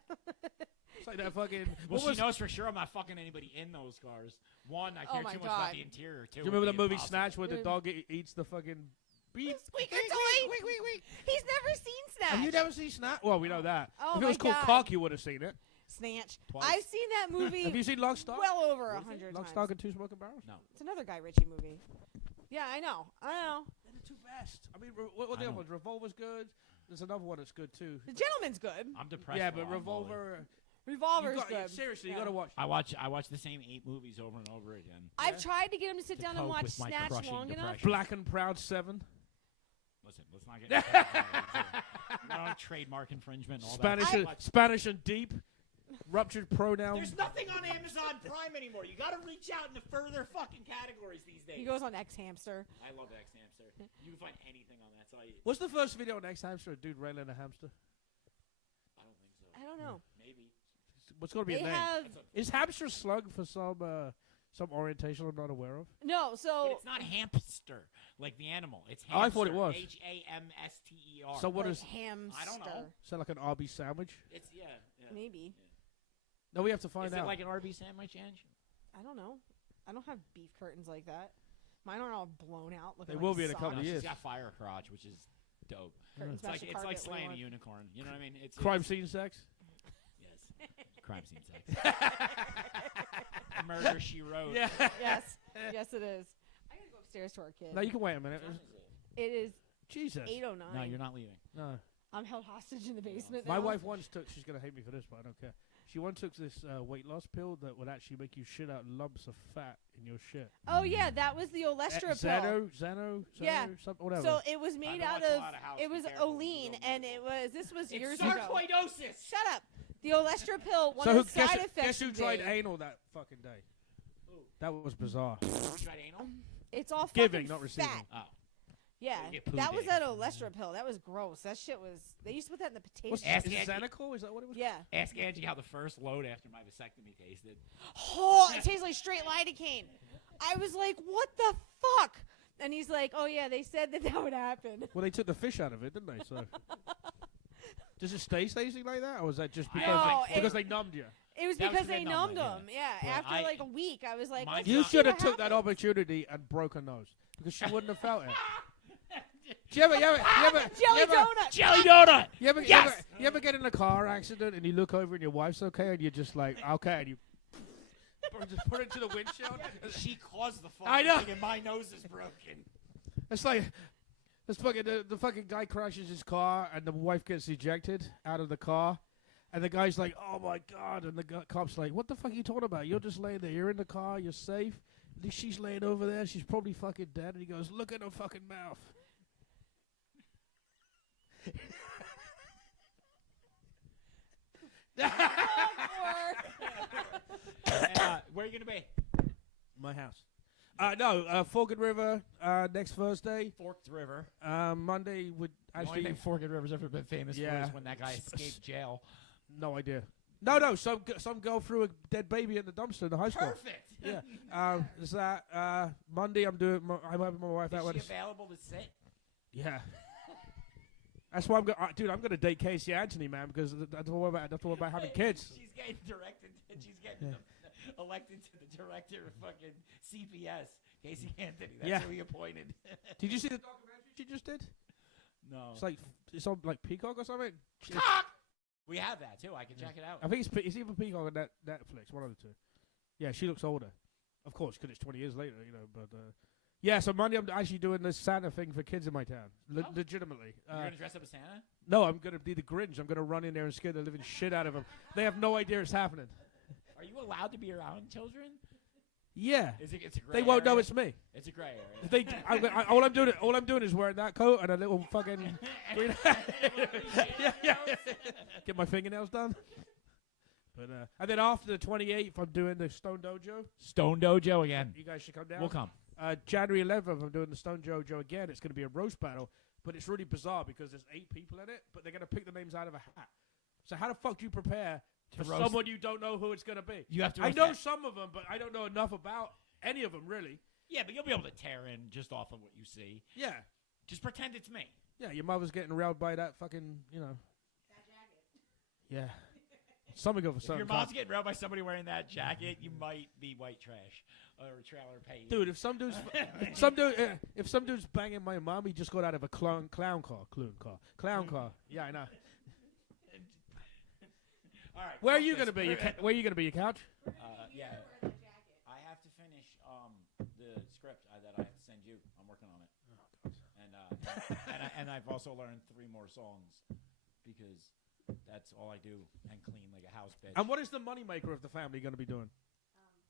It's like that fucking. Well, what she was- knows for sure I'm not fucking anybody in those cars. One, I care my too much God. about the interior. Two, Do you remember the it'd be movie impossible. Snatch where the dog eats the fucking beef? Squeaker toy. He's never seen Snatch. Have you never seen Snatch? Well, we know that. Oh if it my was called God. Cock, you would have seen it. Snatch. Twice. I've seen that movie Have you seen Lock, Stock? well over What is it? 100 Lock, times. Stock, and Two Smoking Barrels? No. It's another Guy Ritchie movie. Yeah, I know. They're the two best. I mean, what I the other know. ones? Revolver's good. There's another one that's good too. The Gentleman's good. I'm depressed. Yeah, while but I'm balding. Revolver. Revolver's good. Seriously, Yeah. you gotta watch. I watch the same 8 movies over and over again. I've tried to get him to sit To down and cope watch with my Snatch crushing long enough. depression. Black and Proud 7. Listen, let's not get into that. No trademark infringement. All Spanish, that. Spanish and Deep. Ruptured pronoun. There's nothing on Amazon Prime anymore. You got to reach out into further fucking categories these days. He goes on X Hamster. I love X Hamster. You can find anything on that site. What's the first video on X Hamster? A dude railing a hamster. I don't think so. I don't know. Maybe. What's gonna be They a name? have Is hamster slug for some orientation I'm not aware of? no. But So it's not hamster like the animal. It's Oh, hamster. I thought it was. Hamster. So what like is? hamster. I don't know. Is that like an Arby's sandwich? It's yeah. Maybe. No, we have to find Is out. it like an RB sandwich, Ange? I don't know. I don't have beef curtains like that. Mine aren't all blown out. They Looking will like be in a socks. couple of She's years. got fire crotch, which is dope. Curtains It's like match the it's carpet like we slaying a want. unicorn. You know what I mean? It's Crime scene sex. Yes. Crime scene sex. Murder She Wrote. Yeah. Yes. Yes, it is. I gotta go upstairs to our kid. No, you can wait a minute. What time is it? It is Jesus. 8:09. No, you're not leaving. No. I'm held hostage in the basement. My now. wife once took. She's gonna hate me for this, but I don't care. She once took this weight loss pill that would actually make you shit out lumps of fat in your shit. Oh yeah, that was the Olestra pill. Xano, Yeah. something, whatever. So it was made know out that's a of. lot of house. It Be was careful, Olean, you don't and know. it was. This was years It's ago. sarcoidosis. Shut up. The Olestra pill. One so of the side effects. guess who tried today- anal that fucking day? That was bizarre. You tried anal? It's all Giving, fucking not receiving. fat. Oh. Yeah, You get poo that was day. that Olestra pill. That was gross. That shit was. They used to put that in the potato. What's Ask is it Angie. Xanacal? Is that what it was? Yeah. Ask Angie how the first load after my vasectomy tasted. Oh, it tastes like straight lidocaine. I was like, what the fuck? And he's like, oh yeah, they said that would happen. Well, they took the fish out of it, didn't they? So, does it stay tasting like that, or was that just I because No, because they numbed you? It was That was because the they numbing, numbed him. Yeah. But After I- like a week, I was like, Mine's let's You see should have what took that happens. opportunity and broke her nose because she wouldn't have felt it. Do you ever, Jelly donut. Jelly donut! you ever get in a car accident and you look over and your wife's okay and you're just like, okay, and you just put it to the windshield? She caused the fucking I know. thing and my nose is broken. It's like, it's fucking, the fucking guy crashes his car and the wife gets ejected out of the car. And the guy's like, oh my God. And the cop's like, what the fuck are you talking about? You're just laying there. You're in the car. You're safe. She's laying over there. She's probably fucking dead. And he goes, look at her fucking mouth. Where are you going to be? My house. No, Falcon River next Thursday. Forked River. Monday would The only actually. thing Forked River's ever been famous Yeah. for is when that guy escaped jail. No idea. No. Some girl threw a dead baby in the dumpster in the high school. Perfect. Yeah. Is that Monday? I'm I'm having my wife out. Is she available to sit? Yeah. That's why I'm going. Dude, I'm gonna date Casey Anthony, man, because that's all about having kids. She's getting directed. She's getting elected to the director of fucking CPS. Casey Anthony. That's Yeah. who he appointed. Did you see the documentary she just did? No. It's on like Peacock or something. We have that too. I can check it out. I think it's either Peacock or Netflix, one of the two. Yeah, she looks older, of course, because it's 20 years later, you know. But Yeah, so Monday I'm actually doing this Santa thing for kids in my town. Legitimately. You're gonna dress up as Santa? No, I'm gonna be the Grinch. I'm gonna run in there and scare the living shit out of them. They have no idea it's happening. Are you allowed to be around children? Yeah. It's a gray They won't know area? it's me. It's a gray area. All I'm doing is wearing that coat and a little fucking green yeah. Get my fingernails done. But and then after the 28th, I'm doing the Stone Dojo. Stone Dojo again. You guys should come down. We'll come. January 11th, I'm doing the Stone Dojo again. It's going to be a roast battle, but it's really bizarre because there's 8 people in it, but they're going to pick the names out of a hat. So how the fuck do you prepare for someone you don't know who it's going to be? You have to. I know some of them, but I don't know enough about any of them, really. Yeah, but you'll be able to tear in just off of what you see. Yeah. Just pretend it's me. Yeah, your mother's getting railed by that fucking, you know. That jacket. Yeah. Something of a If your mom's getting railed by somebody wearing that jacket, you might be white trash or trailer paid. Dude, if some dude's banging my mom, he just got out of a clown car. Yeah, I know. All right. Where are you gonna be? Where are you gonna be? Your couch? Yeah. I have to finish the script that I have to send you. I'm working on it. And I've also learned 3 more songs because that's all I do and clean like a house bitch. And what is the moneymaker of the family going to be doing?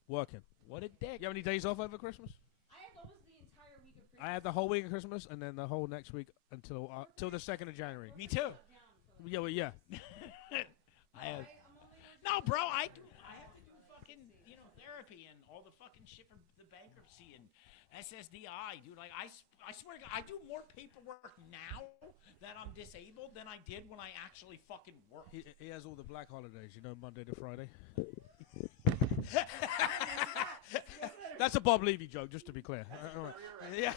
Working. What a dick. You have any days off over Christmas? I have almost the entire week of Christmas. I had the whole week of Christmas and then the whole next week until the 2nd of January. Me too. Yeah, well, yeah. I have. No, bro, I have to do fucking, therapy and all the fucking shit for the bankruptcy and SSDI, dude. Like, I swear to God, I do more paperwork now that I'm disabled than I did when I actually fucking worked. He has all the black holidays, Monday to Friday. That's a Bob Levy joke, just to be clear. Yeah.